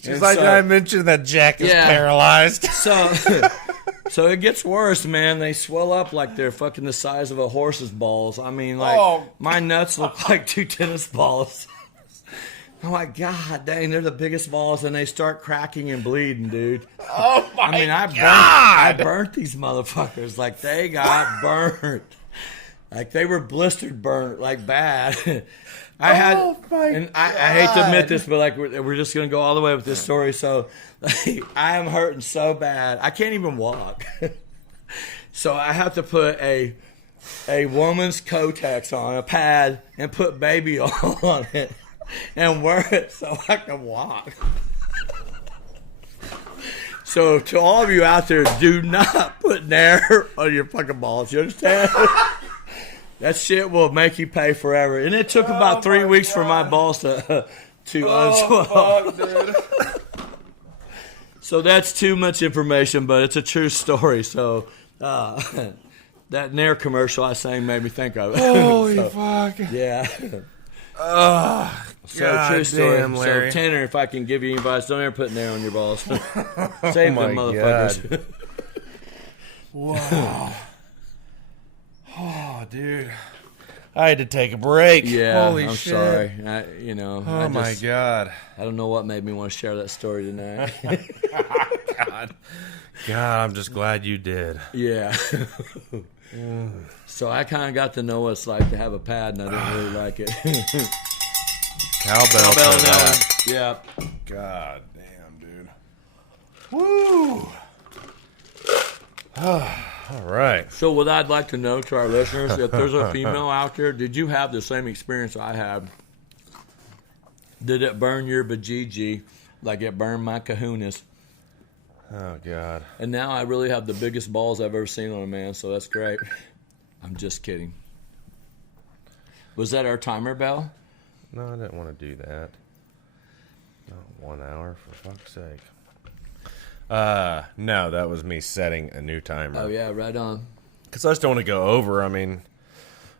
She's like, I mentioned that Jack is paralyzed. So it gets worse, man. They swell up like they're fucking the size of a horse's balls. I mean, like my nuts look like 2 tennis balls. I'm like, God dang, they're the biggest balls, and they start cracking and bleeding, dude. Oh my god! I burnt these motherfuckers. Like, they got burnt. Like, they were blistered burnt, like, bad. I hate to admit this, but like we're just gonna go all the way with this story. So like, I am hurting so bad, I can't even walk. So I have to put a woman's Kotex on, a pad, and put baby oil on it, and wear it so I can walk. So to all of you out there, do not put Nair on your fucking balls. You understand? That shit will make you pay forever. And it took about 3 weeks for my balls to unswell. Fuck, dude. So that's too much information, but it's a true story. So that Nair commercial I sang made me think of it. Holy So, fuck! yeah. So God true story. damn, Larry. So Tanner, if I can give you any advice, don't ever put Nair on your balls. Save my them motherfuckers. Wow. Oh, dude. I had to take a break. Yeah, Holy I'm shit. sorry. Oh my God. I don't know what made me want to share that story tonight. God, I'm just glad you did. Yeah. So I kind of got to know what it's like to have a pad, and I didn't really like it. Cowbell Cowbell for that. Yeah. God damn, dude. Woo. All right. So what I'd like to know to our listeners, if there's a female out there, did you have the same experience I had? Did it burn your vajayjay like it burned my kahunas? Oh God. And now I really have the biggest balls I've ever seen on a man, so that's great. I'm just kidding. Was that our timer bell? No, I didn't want to do that. Not 1 hour, for fuck's sake. No, that was me setting a new timer. Oh yeah, right on. Because I just don't want to go over. I mean,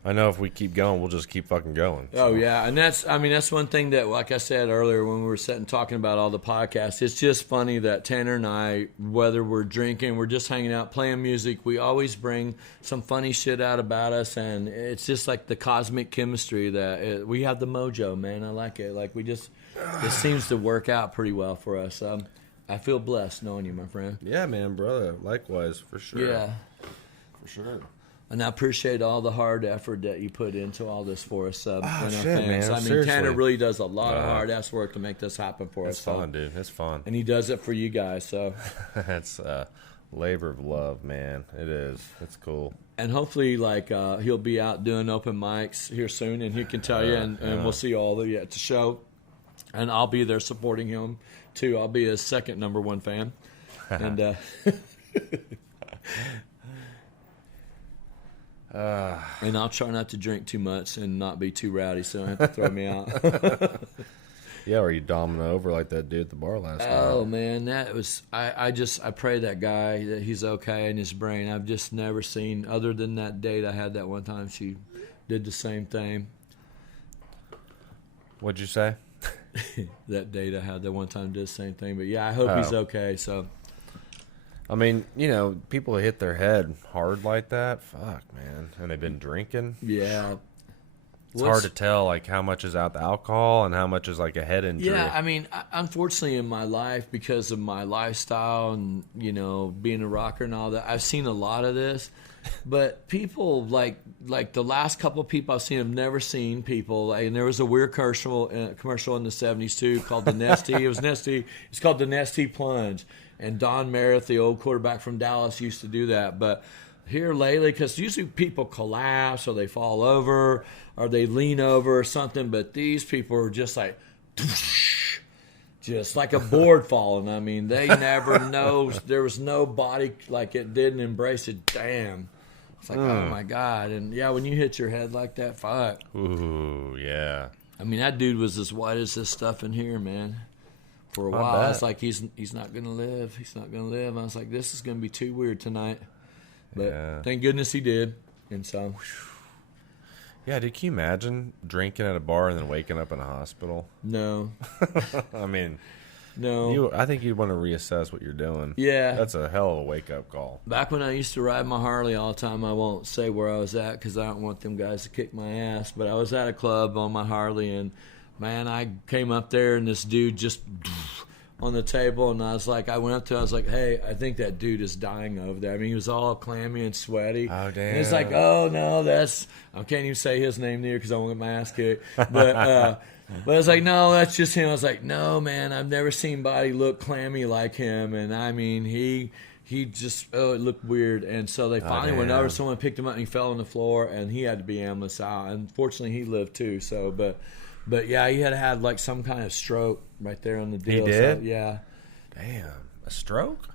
I know if we keep going, we'll just keep fucking going. So. Oh yeah, and that's one thing that, like I said earlier when we were sitting talking about all the podcasts, it's just funny that Tanner and I, whether we're drinking, we're just hanging out, playing music, we always bring some funny shit out about us, and it's just like the cosmic chemistry that we have the mojo, man. I like it. Like it seems to work out pretty well for us. I feel blessed knowing you, my friend. Yeah, man, brother. Likewise, for sure. Yeah. For sure. And I appreciate all the hard effort that you put into all this for us. And our shit, fans. man, I mean, seriously. Tanner really does a lot of hard-ass work to make this happen for It's us. fun, dude. It's fun. And he does it for you guys. So, It's labor of love, man. It is. It's cool. and hopefully, like he'll be out doing open mics here soon, and he can tell you, and we'll see all of you at the show. And I'll be there supporting him too. I'll be his second number one fan, and and I'll try not to drink too much and not be too rowdy, so don't have to throw me out. Yeah, or you domino over like that dude at the bar last Oh night. man, that was I pray that guy that he's okay in his brain. I've just never seen, other than that date I had that one time, she did the same thing. What'd you say? That date I had that one time did the same thing. But yeah, I hope he's okay. So I mean, you know, people hit their head hard like that. Fuck, man. And they've been drinking. yeah. It's hard to tell, like, how much is out the alcohol and how much is, like, a head injury. Yeah, I mean, unfortunately in my life, because of my lifestyle and, you know, being a rocker and all that, I've seen a lot of this. But people, like the last couple of people I've seen, have never seen people. And there was a weird commercial in the 70s, too, called the Nesty. It was Nesty. It's called the Nesty Plunge. And Don Merritt, the old quarterback from Dallas, used to do that. But here lately, because usually people collapse or they fall over or they lean over or something, but these people are just like, just like a board falling. I mean, they never know. There was no body, like it didn't embrace it. Damn. It's like, oh my God. And yeah, when you hit your head like that, fuck. Ooh, yeah. I mean, that dude was as white as this stuff in here, man. For a while, bet. it's like he's not gonna live. He's not gonna live. I was like, this is gonna be too weird tonight. But thank goodness he did. And so, Yeah, dude, can you imagine drinking at a bar and then waking up in a hospital? no, I mean, no. I think you'd want to reassess what you're doing. Yeah. That's a hell of a wake-up call. Back when I used to ride my Harley all the time, I won't say where I was at because I don't want them guys to kick my ass. But I was at a club on my Harley, and man, I came up there, and this dude just on the table, and I was like, I was like, hey, I think that dude is dying over there. I mean, he was all clammy and sweaty. Oh, damn. And it's like, oh, no, I can't even say his name there because I won't get my ass kicked. But I was like, no, that's just him. I was like, no, man, I've never seen anybody look clammy like him. And I mean, he just, it looked weird. And so they finally went over, someone picked him up, and he fell on the floor, and he had to be ambulance out. And fortunately, he lived too. So, but yeah, he had like some kind of stroke right there on the deal. He did? So, yeah. Damn. A stroke?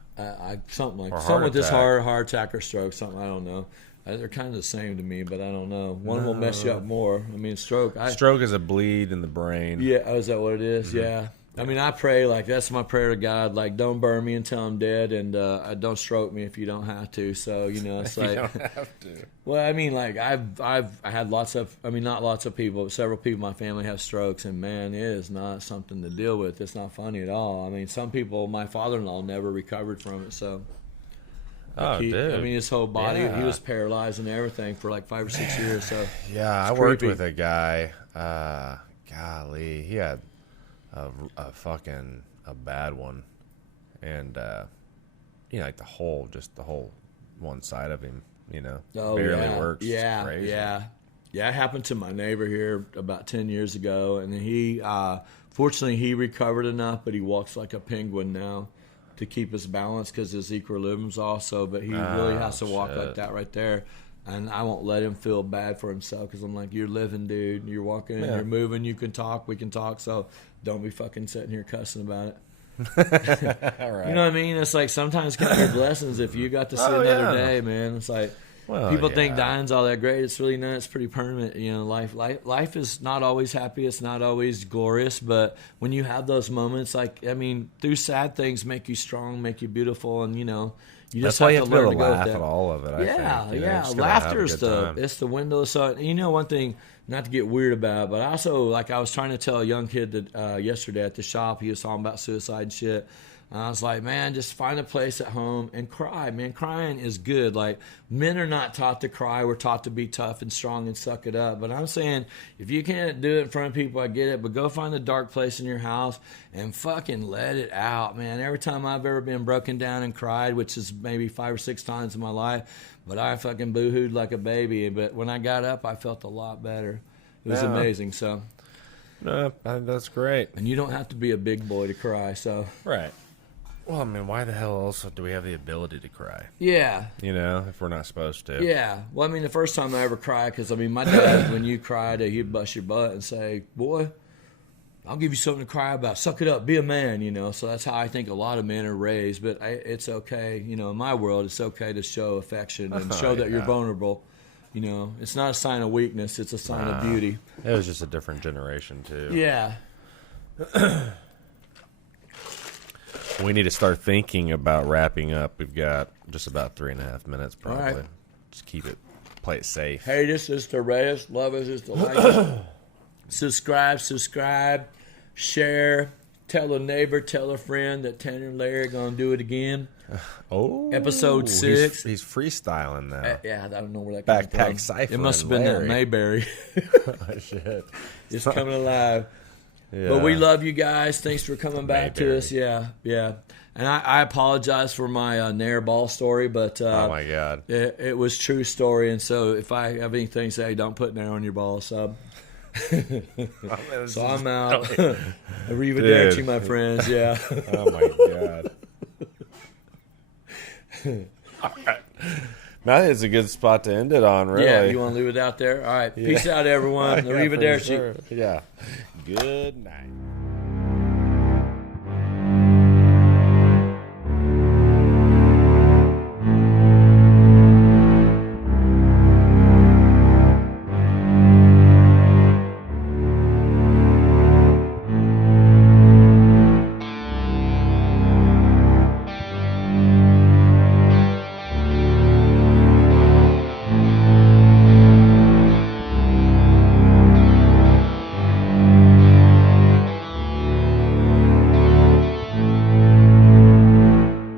Something like Or something with this attack. heart attack or stroke, something, I don't know. They're kind of the same to me, but I don't know. One will mess you up more. I mean, stroke. Stroke is a bleed in the brain. Yeah, oh, is that what it is? Yeah. I mean, I pray, like, that's my prayer to God, like, don't burn me until I'm dead, and don't stroke me if you don't have to. So, you know, it's like, You don't have to. well, I mean, like, I had not lots of people, but several people in my family have strokes, and man, it is not something to deal with. It's not funny at all. I mean, some people, my father-in-law never recovered from it, so. Oh, dude. I mean, his whole body, Yeah. he was paralyzed and everything for like 5 or 6 years. So Yeah, I It's worked creepy. with a guy. Golly, he had a fucking a bad one, and like the whole one side of him, barely works. It's Yeah, crazy. yeah. It happened to my neighbor here about 10 years ago, and he, fortunately, he recovered enough, but he walks like a penguin now to keep his balance because his equilibrium's off. So, but he really has to walk like shit. that right there, and I won't let him feel bad for himself because I'm like, you're living, dude. You're walking, Yeah. you're moving. You can talk. We can talk. So, don't be fucking sitting here cussing about it. All right. You know what I mean? It's like sometimes count your blessings if you got to see Oh, another yeah. day, man. It's like Well, people think yeah. dying's all that great. It's really not. It's pretty permanent. Life is not always happy. It's not always glorious. But when you have those moments, through sad things make you strong, make you beautiful, and you That's just why have you have to be learn able to to go laugh with at that. all of it. I Yeah, think. yeah. Just gotta have a Laughter is good time. it's the window. So one thing, not to get weird about it, but also like I was trying to tell a young kid that yesterday at the shop, he was talking about suicide and shit. And I was like, man, just find a place at home and cry. Man, crying is good. Like, men are not taught to cry. We're taught to be tough and strong and suck it up. But I'm saying, if you can't do it in front of people, I get it. But go find a dark place in your house and fucking let it out, man. Every time I've ever been broken down and cried, which is maybe 5 or 6 times in my life, but I fucking boo-hooed like a baby. But when I got up, I felt a lot better. It was Yeah. amazing. So, No, that's great. and you don't have to be a big boy to cry. So, Right. Well, I mean, why the hell else do we have the ability to cry? yeah. If we're not supposed to. Yeah. Well, I mean, the first time I ever cried, because, my dad, when you cried, he'd bust your butt and say, boy, I'll give you something to cry about. Suck it up. Be a man, So that's how I think a lot of men are raised. But it's okay. In my world, it's okay to show affection and show that you're yeah. vulnerable. It's not a sign of weakness. It's a sign of beauty. It was just a different generation, too. Yeah. We need to start thinking about wrapping up. We've got just about 3.5 minutes, probably. All right. Just play it safe. Hate us is to rate us. Love us is to like us. Subscribe, share, tell a neighbor, tell a friend that Tanner and Larry are going to do it again. Oh, Episode 6. He's freestyling now. Yeah, I don't know where that came from. Backpack Cypher. It must have and been that Larry. Mayberry. Oh, shit. It's coming alive. Yeah. But we love you guys. Thanks for coming back to Mayberry. us. Yeah. And I apologize for my Nair ball story, but Oh, my God. it was true story. And so if I have anything to say, don't put Nair on your ball sub. So I'm out. Arrivederci, Dude. my friends. Yeah. Oh, my God. All right. Now I think it's a good spot to end it on, really. Yeah, you want to leave it out there? All right. Peace out, everyone. Yeah, for Arrivederci. sure. Yeah. Good night.